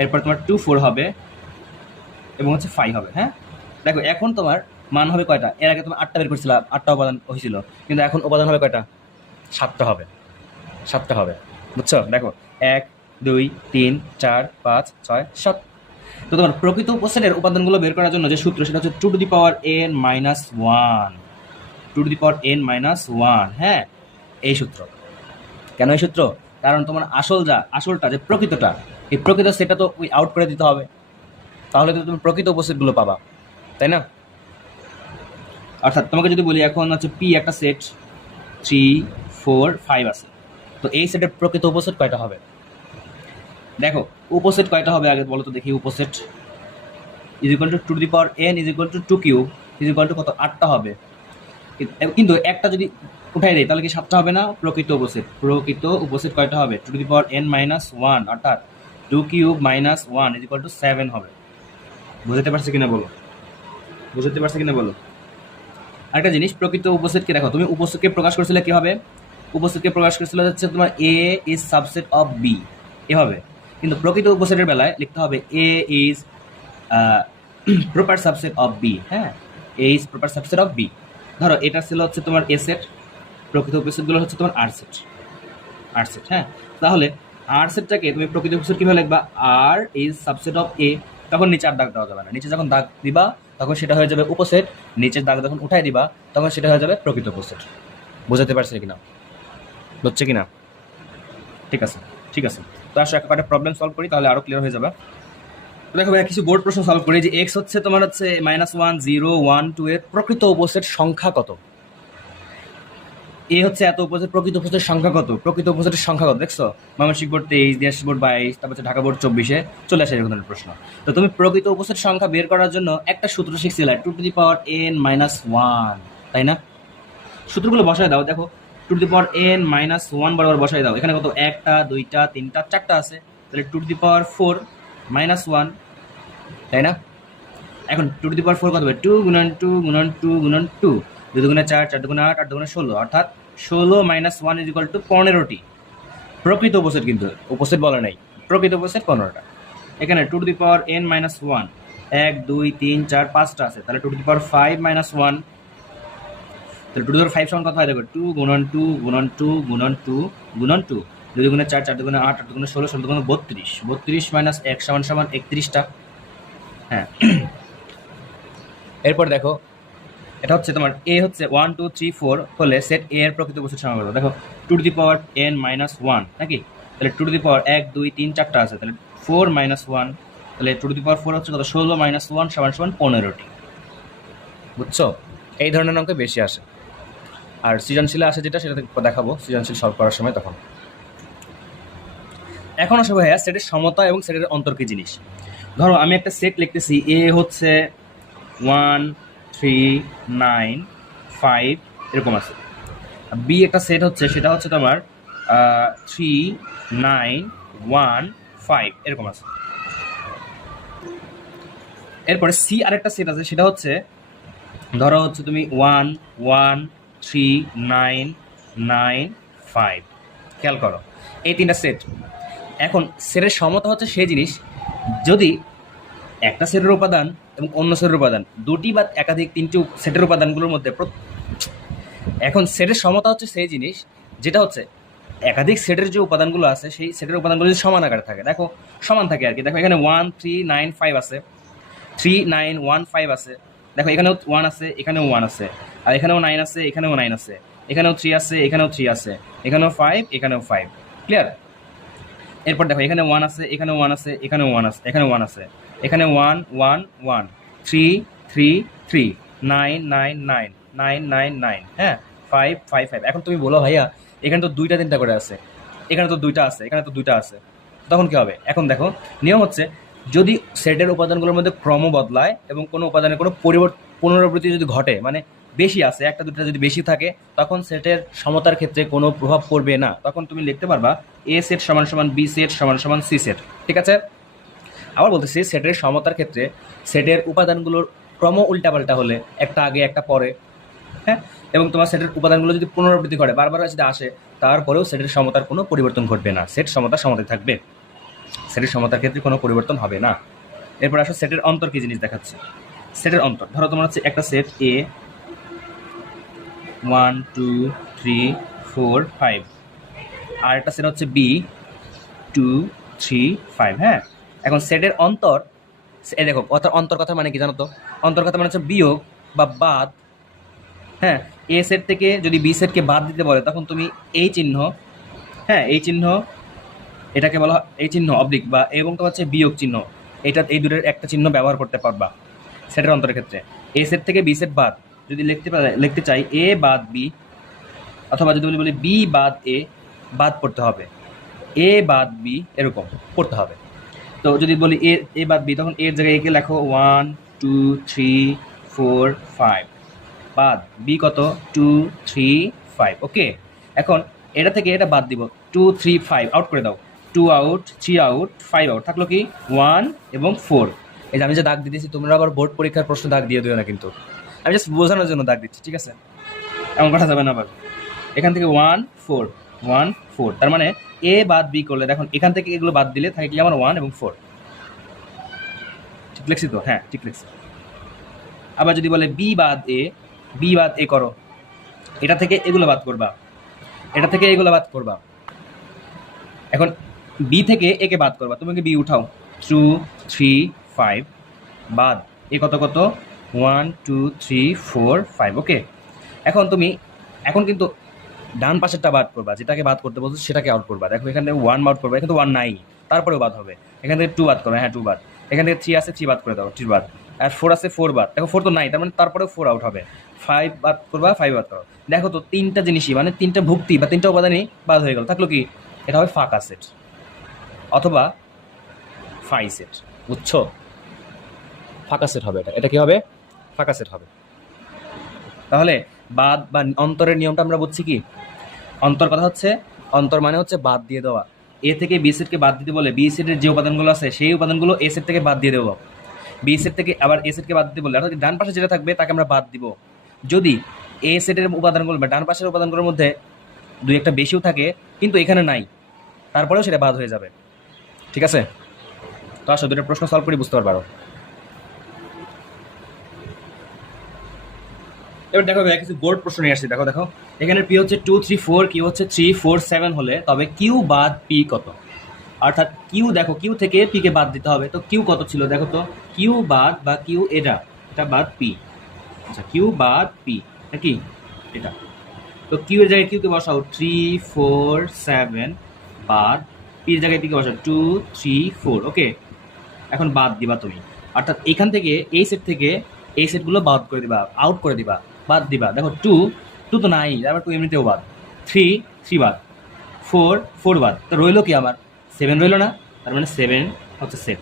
এরপর তোমার 2 4 হবে এবং হচ্ছে 5 হবে। হ্যাঁ, দেখো এখন তোমার মান হবে কয়টা? এর আগে তুমি 8টা বের করছিলা, 8টা উপাদান হয়েছিল, কিন্তু এখন উপাদান হবে কয়টা? 7টা হবে, 7টা হবে। বুঝছো? দেখো 1 2 3 4 5 6 7। তো তোমার প্রকৃত উপসেটের উপাদানগুলো বের করার জন্য যে সূত্র, সেটা হচ্ছে 2 to the power n minus 1, 2 to the power n minus 1। হ্যাঁ, এই সূত্র। কেন এই সূত্র? কারণ তোমার আসলটা যে প্রকৃতটা, এই প্রকৃত সেটা তো ওই আউট করে দিতে হবে, তাহলে তো তুমি প্রকৃত উপসেটগুলো পাবা, তাই না? অর্থাৎ তোমাকে যদি বলি এখন হচ্ছে পি একটা সেট 3 4 5 আছে, তো এই সেটের প্রকৃত উপসেট কয়টা হবে? দেখো উপসেট কয়টা হবে আগে বলো তো দেখি। উপসেট is equal to 2 to the power n is equal to 2 cube is equal to কত? 8টা হবে। কিন্তু একটা যদি উঠাই দেয় তাহলে কি 7টা হবে না? প্রকৃত উপসেট কয়টা হবে? 2 to the power n minus 1, অর্থাৎ 2 cube minus 1 is equal to 7 হবে। বুঝতে পারছো কিনা বলো? আরেকটা জিনিস, প্রকৃত উপসেটকে দেখো, তুমি উপসেটকে প্রকাশ করেছিলে কি হবে? উপসেটকে প্রকাশ করেছিল হচ্ছে তোমার A is subset of B, এভাবে। কিন্তু প্রকৃত উপসেটের বেলায় লিখতে হবে A is proper subset of B. হ্যাঁ, A is proper subset of B. ধরো এটা ছিল হচ্ছে তোমার এ সেট, প্রকৃত উপসেটগুলো হচ্ছে তোমার আর সেট। হ্যাঁ, তাহলে আর সেটটাকে তুমি প্রকৃত উপসেট কিভাবে লিখবা? আর ইজ সাবসেট অফ এ, তখন নিচে আর দাগ দেওয়া যাবে না। নিচে যখন দাগ দিবা তখন সেটা হয়ে যাবে উপসেট, নিচের দাগ যখন উঠাই দিবা তখন সেটা হয়ে যাবে প্রকৃত উপসেট। বুঝাতে পারছি কিনা? বুঝছে কিনা? ঠিক আছে। তো আসলে একটা প্রবলেম সলভ করি, তাহলে আরো ক্লিয়ার হয়ে যাবে। তো দেখো ভাই, কিছু বোর্ড প্রশ্ন সলভ করি যে এক্স হচ্ছে তোমার হচ্ছে -1 0 1 2 এর প্রকৃত উপসেট সংখ্যা কত? এ হচ্ছে এত উপসেট, প্রকৃত উপসেটের সংখ্যা কত? দেখছো? ময়মনসিংহ বোর্ড 23, দিনাজপুর বোর্ড 22, তারপর হচ্ছে ঢাকা বোর্ড 24-এ চলে আসে এরকম ধরনের প্রশ্ন। তো তুমি প্রকৃত উপসেট সংখ্যা বের করার জন্য একটা সূত্র শিখছিলে, 2 to the power n minus 1, তাই না? সূত্রগুলো বসায় দাও। দেখো 2 to the power n minus 1 বরাবর বসায় দাও। এখানে কত? 1টা 2টা 3টা 4টা আছে, তাহলে 2 টু দি পাওয়ার 4 মাইনাস 1, তাই না? এখন 2 টু দি পাওয়ার 4 কত হবে? 2 গুণন 2 গুণন 2 গুণন 2, 2 দুগুণে 4, 4 দুগুণে 8, 8 দুগুণে 16, অর্থাৎ 16 মাইনাস 1 ইজ ইকুয়াল টু 15টি। প্রকৃত উপসেট, কিন্তু উপসেট বলা নাই, প্রকৃত উপসেট 15টা। এখানে 2 to the power n minus 1, 1 2 3 4 5টা আছে, তাহলে 2 টু দি পাওয়ার 5 মাইনাস 1, তাহলে 2 টু দি পাওয়ার 5 সমান কত হয়? দেখো 2 গুণন 2 গুণন 2 গুণন 2 গুণন 2, 2 দুগুণে 4, 4 দুগুণে 8, 8 দুগুণে 16, 16 দুগুণে 32, 32 মাইনাস 1 সমান সমান 31টা। হ্যাঁ, এরপর দেখো এটা হচ্ছে তোমার এ হচ্ছে 1 2 3 4 হলে সেট এ এর প্রকৃত উপসেট সংখ্যা কত? দেখো 2 to the power n minus 1 নাকি, তাহলে 2 টু দি পাওয়ার 1 2 3 4টা আছে, তাহলে 4 মাইনাস 1, তাহলে 2 টু দি পাওয়ার 4 হচ্ছে কত? 16 মাইনাস 1 সমান সমান 15টি। বুঝছো? এই ধরনের অঙ্ক বেশি আসে। আর সৃজনশীলে আসে যেটা, সেটা দেখাবো সৃজনশীল সলভ করার সময় তখন। এখন আসবে ভাইয়া সেটের সমতা এবং সেটের অন্তর কি জিনিস। ধরো আমি একটা সেট লিখতেছি, এ হচ্ছে 1 3 9 5 এরকম আছে, বি একটা সেট হচ্ছে, সেটা হচ্ছে তোমার 3 9 1 5 এরকম আছে। এরপরে সি আরেকটা সেট আছে, সেটা হচ্ছে ধরো হচ্ছে তুমি 1 1 3 9 9 5। খেয়াল করো এই তিনটা সেট। এখন সেটের সমতা হচ্ছে সেই জিনিস যদি একটা সেটের উপাদান এবং অন্য সেটের উপাদান, দুটি বা একাধিক তিনটি সেটের উপাদানগুলোর মধ্যে এখন সেটের সমতা হচ্ছে সেই জিনিস যেটা হচ্ছে একাধিক সেটের যে উপাদানগুলো আছে সেই সেটের উপাদানগুলো যদি সমান আকারে থাকে, দেখো সমান থাকে আর কি। দেখো এখানে 1 3 9 5 আছে, 3 9 1 5 আছে, দেখো এখানেও 1 আছে, এখানেও 1 আছে, আর এখানেও 9 আছে, এখানেও 9 আছে, এখানেও 3 আছে, এখানেও 3 আছে, এখানেও 5, এখানেও 5। ক্লিয়ার? এরপর দেখো এখানে 1 আছে, এখানেও 1 আছে, এখানেও 1 আছে, এখানেও 1 আছে, এখানে 1 1 1 3 3 3 9 9 9 9 9 9, হ্যাঁ 5 5 5। এখন তুমি বলো ভাইয়া এখানে তো 2টা 3টা করে আছে, এখানে তো 2টা আছে, এখানে তো 2টা আছে, তখন কি হবে? এখন দেখো নিয়ম হচ্ছে যদি সেটের উপাদানগুলোর মধ্যে ক্রম বদলায় এবং কোনো উপাদানের কোনো পুনরাবৃত্তি যদি ঘটে, মানে বেশি আছে, একটা দুটা যদি বেশি থাকে, তখন সেটের সমতার ক্ষেত্রে কোনো প্রভাব পড়বে না। তখন তুমি লিখতে পারবা এ সেট সমান সমান বি সেট সমান সমান সি সেট। ঠিক আছে? আবার বলতেছি সেটের সমতার ক্ষেত্রে সেটের উপাদানগুলোর ক্রম উল্টাপাল্টা হলে একটা আগে একটা পরে, হ্যাঁ, এবং তোমার সেটের উপাদানগুলো যদি পুনরাবৃত্তি করে বারবার যদি আসে, তারপরেও সেটের সমতার কোনো পরিবর্তন ঘটবে না, সেট সমতার সমতায় থাকবে, সেটের সমতার ক্ষেত্রে কোনো পরিবর্তন হবে না। এরপর আসো সেটের অন্তর কি জিনিস দেখাচ্ছে। সেটের অন্তর ধরো তোমার হচ্ছে একটা সেট এ 1 2 3 4 5, আর একটা সেট হচ্ছে বি 2 3 5, হ্যাঁ। এখন সেটের অন্তর, এই দেখো অন্তর কথা মানে কি জানো তো? অন্তর কথা মানে হচ্ছে বিয়োগ বা বাদ, হ্যাঁ। এ সেট থেকে যদি বি সেটকে বাদ দিতে বলে তখন তুমি এই চিহ্ন, হ্যাঁ, এই চিহ্ন, এটাকে বলা হয় এই চিহ্ন অবলিক বা এবং তোমার হচ্ছে বিয়োগ চিহ্ন, এটা এই দুটোর একটা চিহ্ন ব্যবহার করতে পারবা সেটের অন্তরের ক্ষেত্রে। এ সেট থেকে বি সেট বাদ যদি লিখতে চাই এ বাদ বি, অথবা যদি বলি বি বাদ এ, বাদ পড়তে হবে, এ বাদ বি এরকম পড়তে হবে। তো যদি বলি এ বাদ বি, তখন এর জায়গায় একে লেখো 1 2 3 4 5, বাদ বি কত 2 3 5, ওকে। এখন এটা থেকে এটা বাদ দিব, 2 3 5 আউট করে দাও, 2 আউট 3 আউট 5 আউট, থাকলো কি 1 এবং 4। এই যে আমি যে দাগ দিতেছি তোমরা আবার বোর্ড পরীক্ষার প্রশ্ন দাগ দিয়ে দিও না কিন্তু, আমি জাস্ট বোঝানোর জন্য দাগ দিচ্ছি, ঠিক আছে? এমন করা যাবে না আবার। এখান থেকে 1 4 1 4, তার মানে এ বাদ বি করলে দেখুন এখান থেকে এগুলো বাদ দিলে থাকে কি আমার 1 এবং 4, ঠিক লিখছি তো? হ্যাঁ ঠিক লিখছি। আবার যদি বলে বি বাদ এ, বি বাদ এ করো, এটা থেকে এগুলো বাদ করবা, এটা থেকে এগুলো বাদ করবা। এখন বি থেকে এ কে বাদ করবা, তুমি বি উঠাও 2 3 5, বাদ এ কত কত 1 2 3 4 5, ওকে। এখন তুমি এখন কিন্তু ডান পাশেরটা বাদ করবা, যেটাকে বাদ করতে বলছো সেটাকে আউট করবা। দেখো এখানে 1 বাদ করবা, এখানে তো 1 নাই, তারপরেও বাদ হবে। এখান থেকে 2 বাদ করবা, হ্যাঁ 2 বাদ। এখান থেকে 3 আছে, 3 বাদ করে দাও, 3 বাদ। আর 4 আছে, 4 বাদ। দেখো 4 তো নাই, তার মানে তারপরেও 4 আউট হবে। 5 বাদ করবা, 5 বাদ করো। দেখো তো তিনটা জিনিসই মানে তিনটা ভুক্তি বা তিনটা উপাদানই বাদ হয়ে গেল, থাকলো কি? এটা হবে ফাঁকা সেট অথবা ফাই সেট, বুঝছো? ফাঁকা সেট হবে এটা, এটা কি হবে? ফাঁকা সেট হবে। তাহলে বাদ বা অন্তরের নিয়মটা আমরা বুঝছি কি? অন্তর কথা হচ্ছে, অন্তর মানে হচ্ছে বাদ দিয়ে দেওয়া। এ থেকে বি সেটকে বাদ দিতে বলে বি সেটের যে উপাদানগুলো আছে সেই উপাদানগুলো এ সেট থেকে বাদ দিয়ে দেবো, বি সেট থেকে আবার এ সেটকে বাদ দিতে বলে অর্থাৎ ডান পাশে যেটা থাকবে তাকে আমরা বাদ দিব। যদি এ সেটের উপাদানগুলো বা ডান পাশের উপাদানগুলোর মধ্যে দুই একটা বেশিও থাকে কিন্তু এখানে নাই, তারপরেও সেটা বাদ হয়ে যাবে, ঠিক আছে? তো আসো দুটো প্রশ্ন সলভ করে বুঝতে পারবো। এবার দেখো ভাই কিছু বোর্ড প্রশ্ন নিয়ে আসছি, দেখো দেখো এখানে পি হচ্ছে 2 3 4, কিউ হচ্ছে 3 4 7 হলে তবে কিউ বাদ পি কত? অর্থাৎ কিউ, দেখো কিউ থেকে পি কে বাদ দিতে হবে, তো কিউ কত ছিল দেখো তো, কিউ বাদ বা কিউ এটা বাদ পি, আচ্ছা কিউ বাদ পি নাকি এটা, তো কিউ এর জায়গায় কিউ কে বসাও 3 4 7, বাদ পির জায়গায় পি কে বসাও 2 3 4, ওকে। এখন বাদ দিবা তুমি, অর্থাৎ এখান থেকে এই সেট থেকে এই সেটগুলো বাদ করে দিবা, আউট করে দিবা, বাদ দিবা। দেখো 2 2 তো নাই, তারপর 2 এমনিতেও বাদ, 3 3 বাদ, 4 4 বাদ, তো রইলো কি আমার 7 রইলো না, তার মানে 7 হচ্ছে সেট,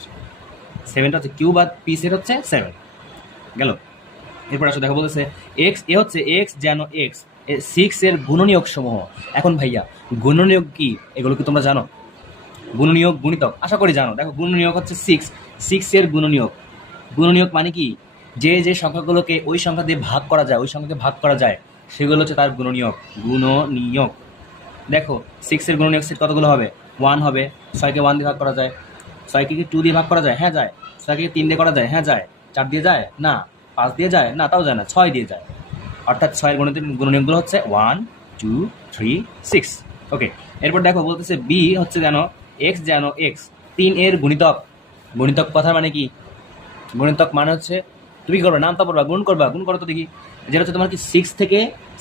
7টা হচ্ছে কিউ বাদ পি সেট হচ্ছে 7 গেল। এরপর আসো দেখো বলতেছে এক্স, এ হচ্ছে এক্স যেন এক্স 6 এর গুণনীয়ক সমূহ। এখন ভাইয়া গুণনীয়ক কি এগুলো কি তোমরা জানো? গুণনীয়ক গুণিতক আশা করি জানো। দেখো গুণনীয়ক হচ্ছে 6 এর গুণনীয়ক, গুণনীয়ক মানে কি? যে যে সংখ্যাগুলোকে ওই সংখ্যা দিয়ে ভাগ করা যায়, ওই সংখ্যাকে ভাগ করা যায় সেগুলো হচ্ছে তার গুণনীয়ক, গুণনীয়ক। দেখো 6 এর গুণনীয়ক সেট কতগুলো হবে? 1 হবে, 6কে 1 দিয়ে ভাগ করা যায়, 6কে কি 2 দিয়ে ভাগ করা যায়? হ্যাঁ যায়। 6কে 3 দিয়ে করা যায়? হ্যাঁ যায়। 4 দিয়ে যায়? না। 5 দিয়ে যায়? না, তাও যায় না, 6 দিয়ে যায়। অর্থাৎ 6 এর গুণনীয়কগুলো হচ্ছে 1 2 3 6, ওকে। এরপর দেখো বলতেছে বি হচ্ছে যেন এক্স যেন এক্স 3 এর গুণিতক। গুণিতক কথা মানে কি? গুণিতক মানে হচ্ছে তুমি কি করবে, নামতা পড়বা, গুণ করবা, গুণ করো তো দেখি। যেটা হচ্ছে তোমার কি 6 থেকে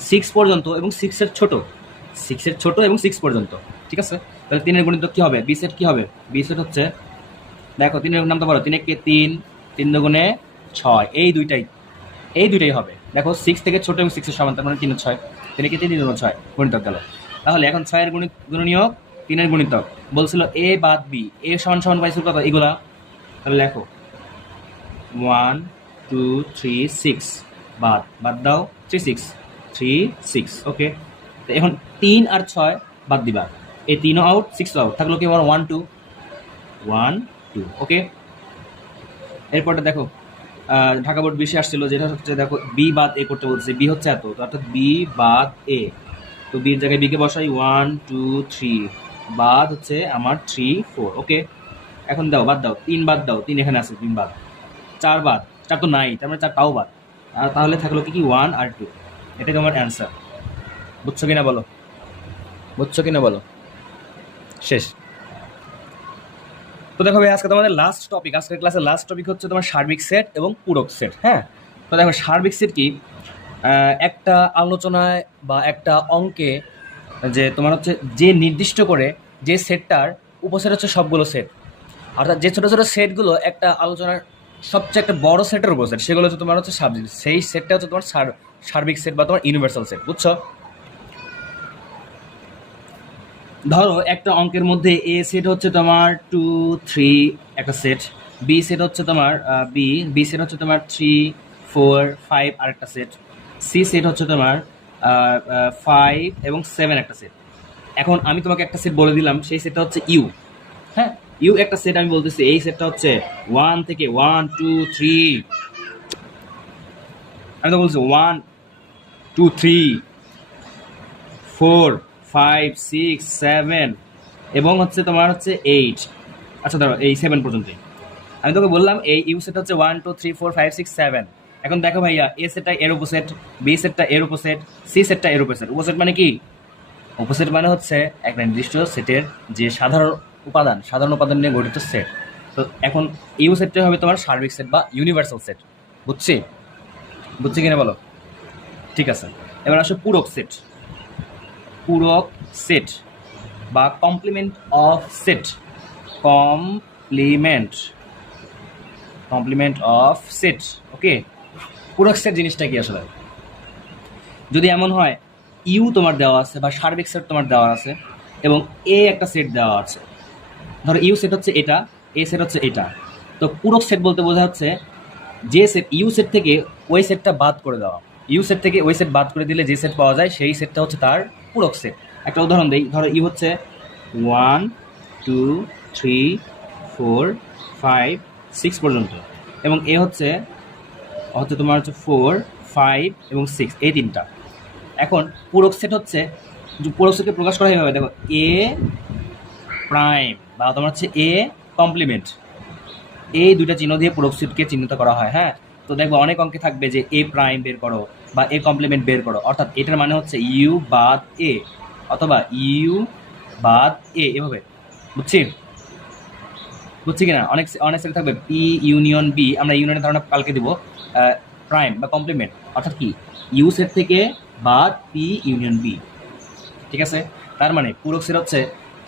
6 পর্যন্ত এবং 6 এর ছোট, 6 এর ছোট এবং 6 পর্যন্ত, ঠিক আছে? তাহলে 3 এর গুণিতক কি হবে? বি সেট কি হবে? বি সেট হচ্ছে দেখো 3 এর নামতা পড়ো, 3 একে 3, 3 দুগুণে 6, এই দুইটাই হবে। দেখো 6 থেকে ছোট এবং 6 এর সমান, তার মানে 3 6, 3 একে 3 দুগুণে 6 গুণিতক গেল। তাহলে এখন 6 এর গুণনীয়ক 3 এর গুণিতক বলছিল এ বাদ বি, এ সমান সমান পাইছিল কত? এগুলা তাহলে লেখো 1 2 3 6, বাদ বাদ দাও 3 6 3 6, ওকে। তো এখন 3 আর 6 বাদ দিবা, এই 3 আউট 6 আউট, থাকলো কি আমার 1 2 1 2, ওকে। এরপরটা দেখো ঢাকা বোর্ড 20 আসছিল, যেটা হচ্ছে দেখো বি বাদ এ করতে বলছে, বি হচ্ছে এত, তো অর্থাৎ বি বাদ এ, তো বির জায়গায় বিকে বসাই 1 2 3, বাদ হচ্ছে আমার 3 4। ওকে, এখন দাও বাদ দাও, 3 বাদ দাও, 3 এখানে আছে, 3 বাদ, 4 বাদ, 4 তো নাই, তার মানে 4 টাও বাদ, আর তাহলে থাকলো কি কি 1 আর 2, এটাই তোমার অ্যান্সার। বুঝছো কিনা বলো, বুঝছো কিনা বলো, শেষ। তো দেখো ভাই, আজকে তোমাদের লাস্ট টপিক, আজকের ক্লাসের লাস্ট টপিক হচ্ছে তোমার সার্বিক সেট এবং পূরক সেট। হ্যাঁ, তো দেখো সার্বিক সেট কি, একটা আলোচনায় বা একটা অঙ্কে যে তোমার হচ্ছে যে নির্দিষ্ট করে যে সেটটার উপসেট হচ্ছে সবগুলো সেট, অর্থাৎ যে ছোটো ছোটো সেটগুলো একটা আলোচনার সবচেয়ে একটা বড় সেটের উপসেট, সেগুলো হচ্ছে তোমার হচ্ছে সাবজেক্ট, সেই সেটটা হচ্ছে তোমার সার্বিক সেট বা তোমার ইউনিভার্সাল সেট। বুঝছো? ধরো একটা অঙ্কের মধ্যে এ সেট হচ্ছে তোমার 2 3 একটা সেট, বি সেট হচ্ছে তোমার বি সেট হচ্ছে তোমার 3 4 5 আরেকটা সেট, সি সেট হচ্ছে তোমার 5 এবং 7 একটা সেট। এখন আমি তোমাকে একটা সেট বলে দিলাম, সেই সেটটা হচ্ছে ইউ। হ্যাঁ, ইউ একটা সেট, আমি বলতেছি এই সেটটা হচ্ছে 1 থেকে 1 2 3, আমি তো বলছি 1 2 3 4 5 6 7 এবং হচ্ছে তোমার হচ্ছে 8। আচ্ছা ধরো এই 7 পর্যন্ত আমি তোকে বললাম, এই ইউ সেট হচ্ছে 1 2 3 4 5 6 7। এখন দেখো ভাইয়া, এ সেটটা এর উপসেট, বি সেটটা এর উপসেট, সি সেটটা এর উপসেট। উপসেট মানে কি? উপসেট মানে হচ্ছে একটা নির্দিষ্ট সেটের যে সাধারণ উপাদান নিয়ে গঠিত সেট। তো এখন ইউ সেটটা হবে তোমার সার্বিক সেট বা ইউনিভার্সাল সেট। বুঝছি? বুঝছি কিনা বলো? ঠিক আছে, এবার আসো পূরক সেট। পূরক সেট বা complement of set, complement of set. Okay, পূরক সেট জিনিসটা কি আসলে? যদি এমন হয় ইউ তোমার দেওয়া আছে বা সার্বিক সেট তোমার দেওয়া আছে এবং এ একটা সেট দেওয়া আছে, ধরো ইউ সেট হচ্ছে এটা, এ সেট হচ্ছে এটা, তো পূরক সেট বলতে বোঝা হচ্ছে যে সেট ইউ সেট থেকে ওই সেটটা বাদ করে দেওয়া, ইউ সেট থেকে ওই সেট বাদ করে দিলে যে সেট পাওয়া যায় সেই সেটটা হচ্ছে তার পূরক সেট। একটা উদাহরণ দেই, ধরো ইউ হচ্ছে 1 2 3 4 5 6 পর্যন্ত এবং এ হচ্ছে হচ্ছে তোমার হচ্ছে 4 5 এবং 6, এই তিনটা। এখন পূরক সেট হচ্ছে, পূরক সেটকে প্রকাশ করা হবে, দেখো এ প্রাইম বা তোমার হচ্ছে এ কমপ্লিমেন্ট, এই দুইটা চিহ্ন দিয়ে পূরক সেটকে চিহ্নিত করা হয়। হ্যাঁ, তো দেখবো অনেক অঙ্কে থাকবে যে এ প্রাইম বের করো বা এ কমপ্লিমেন্ট বের করো, অর্থাৎ এটার মানে হচ্ছে ইউ বাদ এ অথবা ইউ বাদ এ, এভাবে। বুঝছি? বুঝছি কিনা? অনেক অনেক সেট থাকবে পি ইউনিয়ন বি, আমরা ইউনিয়নের ধারণা কালকে দিব, প্রাইম বা কমপ্লিমেন্ট, অর্থাৎ কি ইউ সেট থেকে বাদ পি ইউনিয়ন বি। ঠিক আছে, তার মানে পূরক সেট হচ্ছে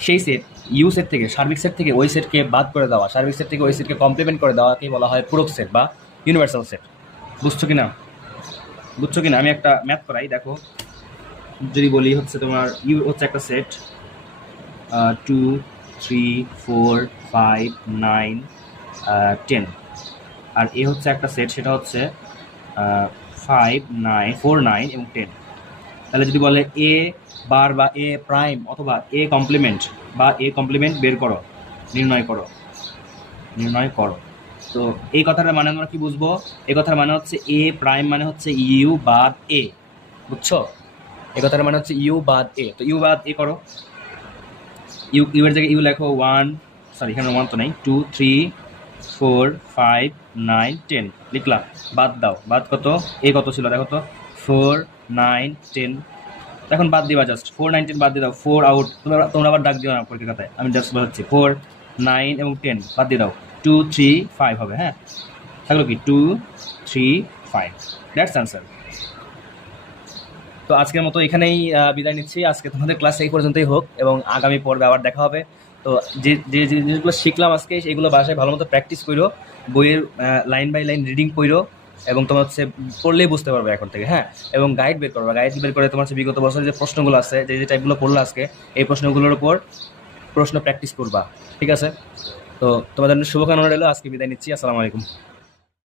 সেই সেট ইউ সেট থেকে, সার্বিক সেট থেকে ওই সেটকে বাদ করে দেওয়া, সার্বিক সেট থেকে ওই সেটকে কমপ্লিমেন্ট করে দেওয়াকে বলা হয় পূরক সেট বা ইউনিভার্সাল সেট। বুঝছো কিনা? বুঝছো কিনা? আমি একটা ম্যাথ করাই, দেখো যদি বলি হচ্ছে তোমার ইউ হচ্ছে একটা সেট 2 3 4 5 9 10, আর এ হচ্ছে একটা সেট, সেটা হচ্ছে 5 9 4 9 এবং 10। তাহলে যদি বলে এ বার বা এ প্রাইম অথবা এ কমপ্লিমেন্ট বের করো, নির্ণয় করো, তো এই কথাটার মানে আমরা কি বুঝবো? এই কথার মানে হচ্ছে এ প্রাইম মানে হচ্ছে ইউ বাদ এ। বুঝছো? এই কথার মানে হচ্ছে ইউ বাদ এ, তো ইউ বাদ এ করো। ইউ এর জায়গায় ইউ লেখো 1, সরি এখানে 1 তো নেই, 2 3 4 5 9 10 লিখলা, বাদ দাও, বাদ কত, এ কত ছিল দেখো তো, 4 9 10, এখন বাদ দিবা, জাস্ট 4 9 10 বাদ দিয়ে দাও, 4 আউট, তোমরা আবার ডাক দিও না পরীক্ষার খাতায়, আমি জাস্ট বলছি 4 9 এবং 10 বাদ দিয়ে দাও, 2 3 5 হবে। হ্যাঁ, থাকলো কি 2 3 5, দ্যাটস অ্যান্সার। তো আজকের মতো এখানেই বিদায় নিচ্ছি, আজকে তোমাদের ক্লাস এই পর্যন্তই হোক এবং আগামী পর্বে আবার দেখা হবে। তো যে যে যে জিনিসগুলো শিখলাম আজকে সেগুলো বাসায় ভালো মতো প্র্যাকটিস করো, বইয়ের লাইন বাই লাইন রিডিং করো এবং তোমার হচ্ছে পড়লেই বুঝতে পারবে এখন থেকে। হ্যাঁ, এবং গাইড বের করবে, গাইড বের করে তোমার হচ্ছে বিগত বছরের যে প্রশ্নগুলো আছে, যে যে টাইপগুলো পড়লো আজকে, এই প্রশ্নগুলোর উপর প্রশ্ন প্র্যাকটিস করবা। ঠিক আছে, তো তোমাদের শুভকামনা রইলো, আজকে বিদায় নিচ্ছি, আসসালামু আলাইকুম।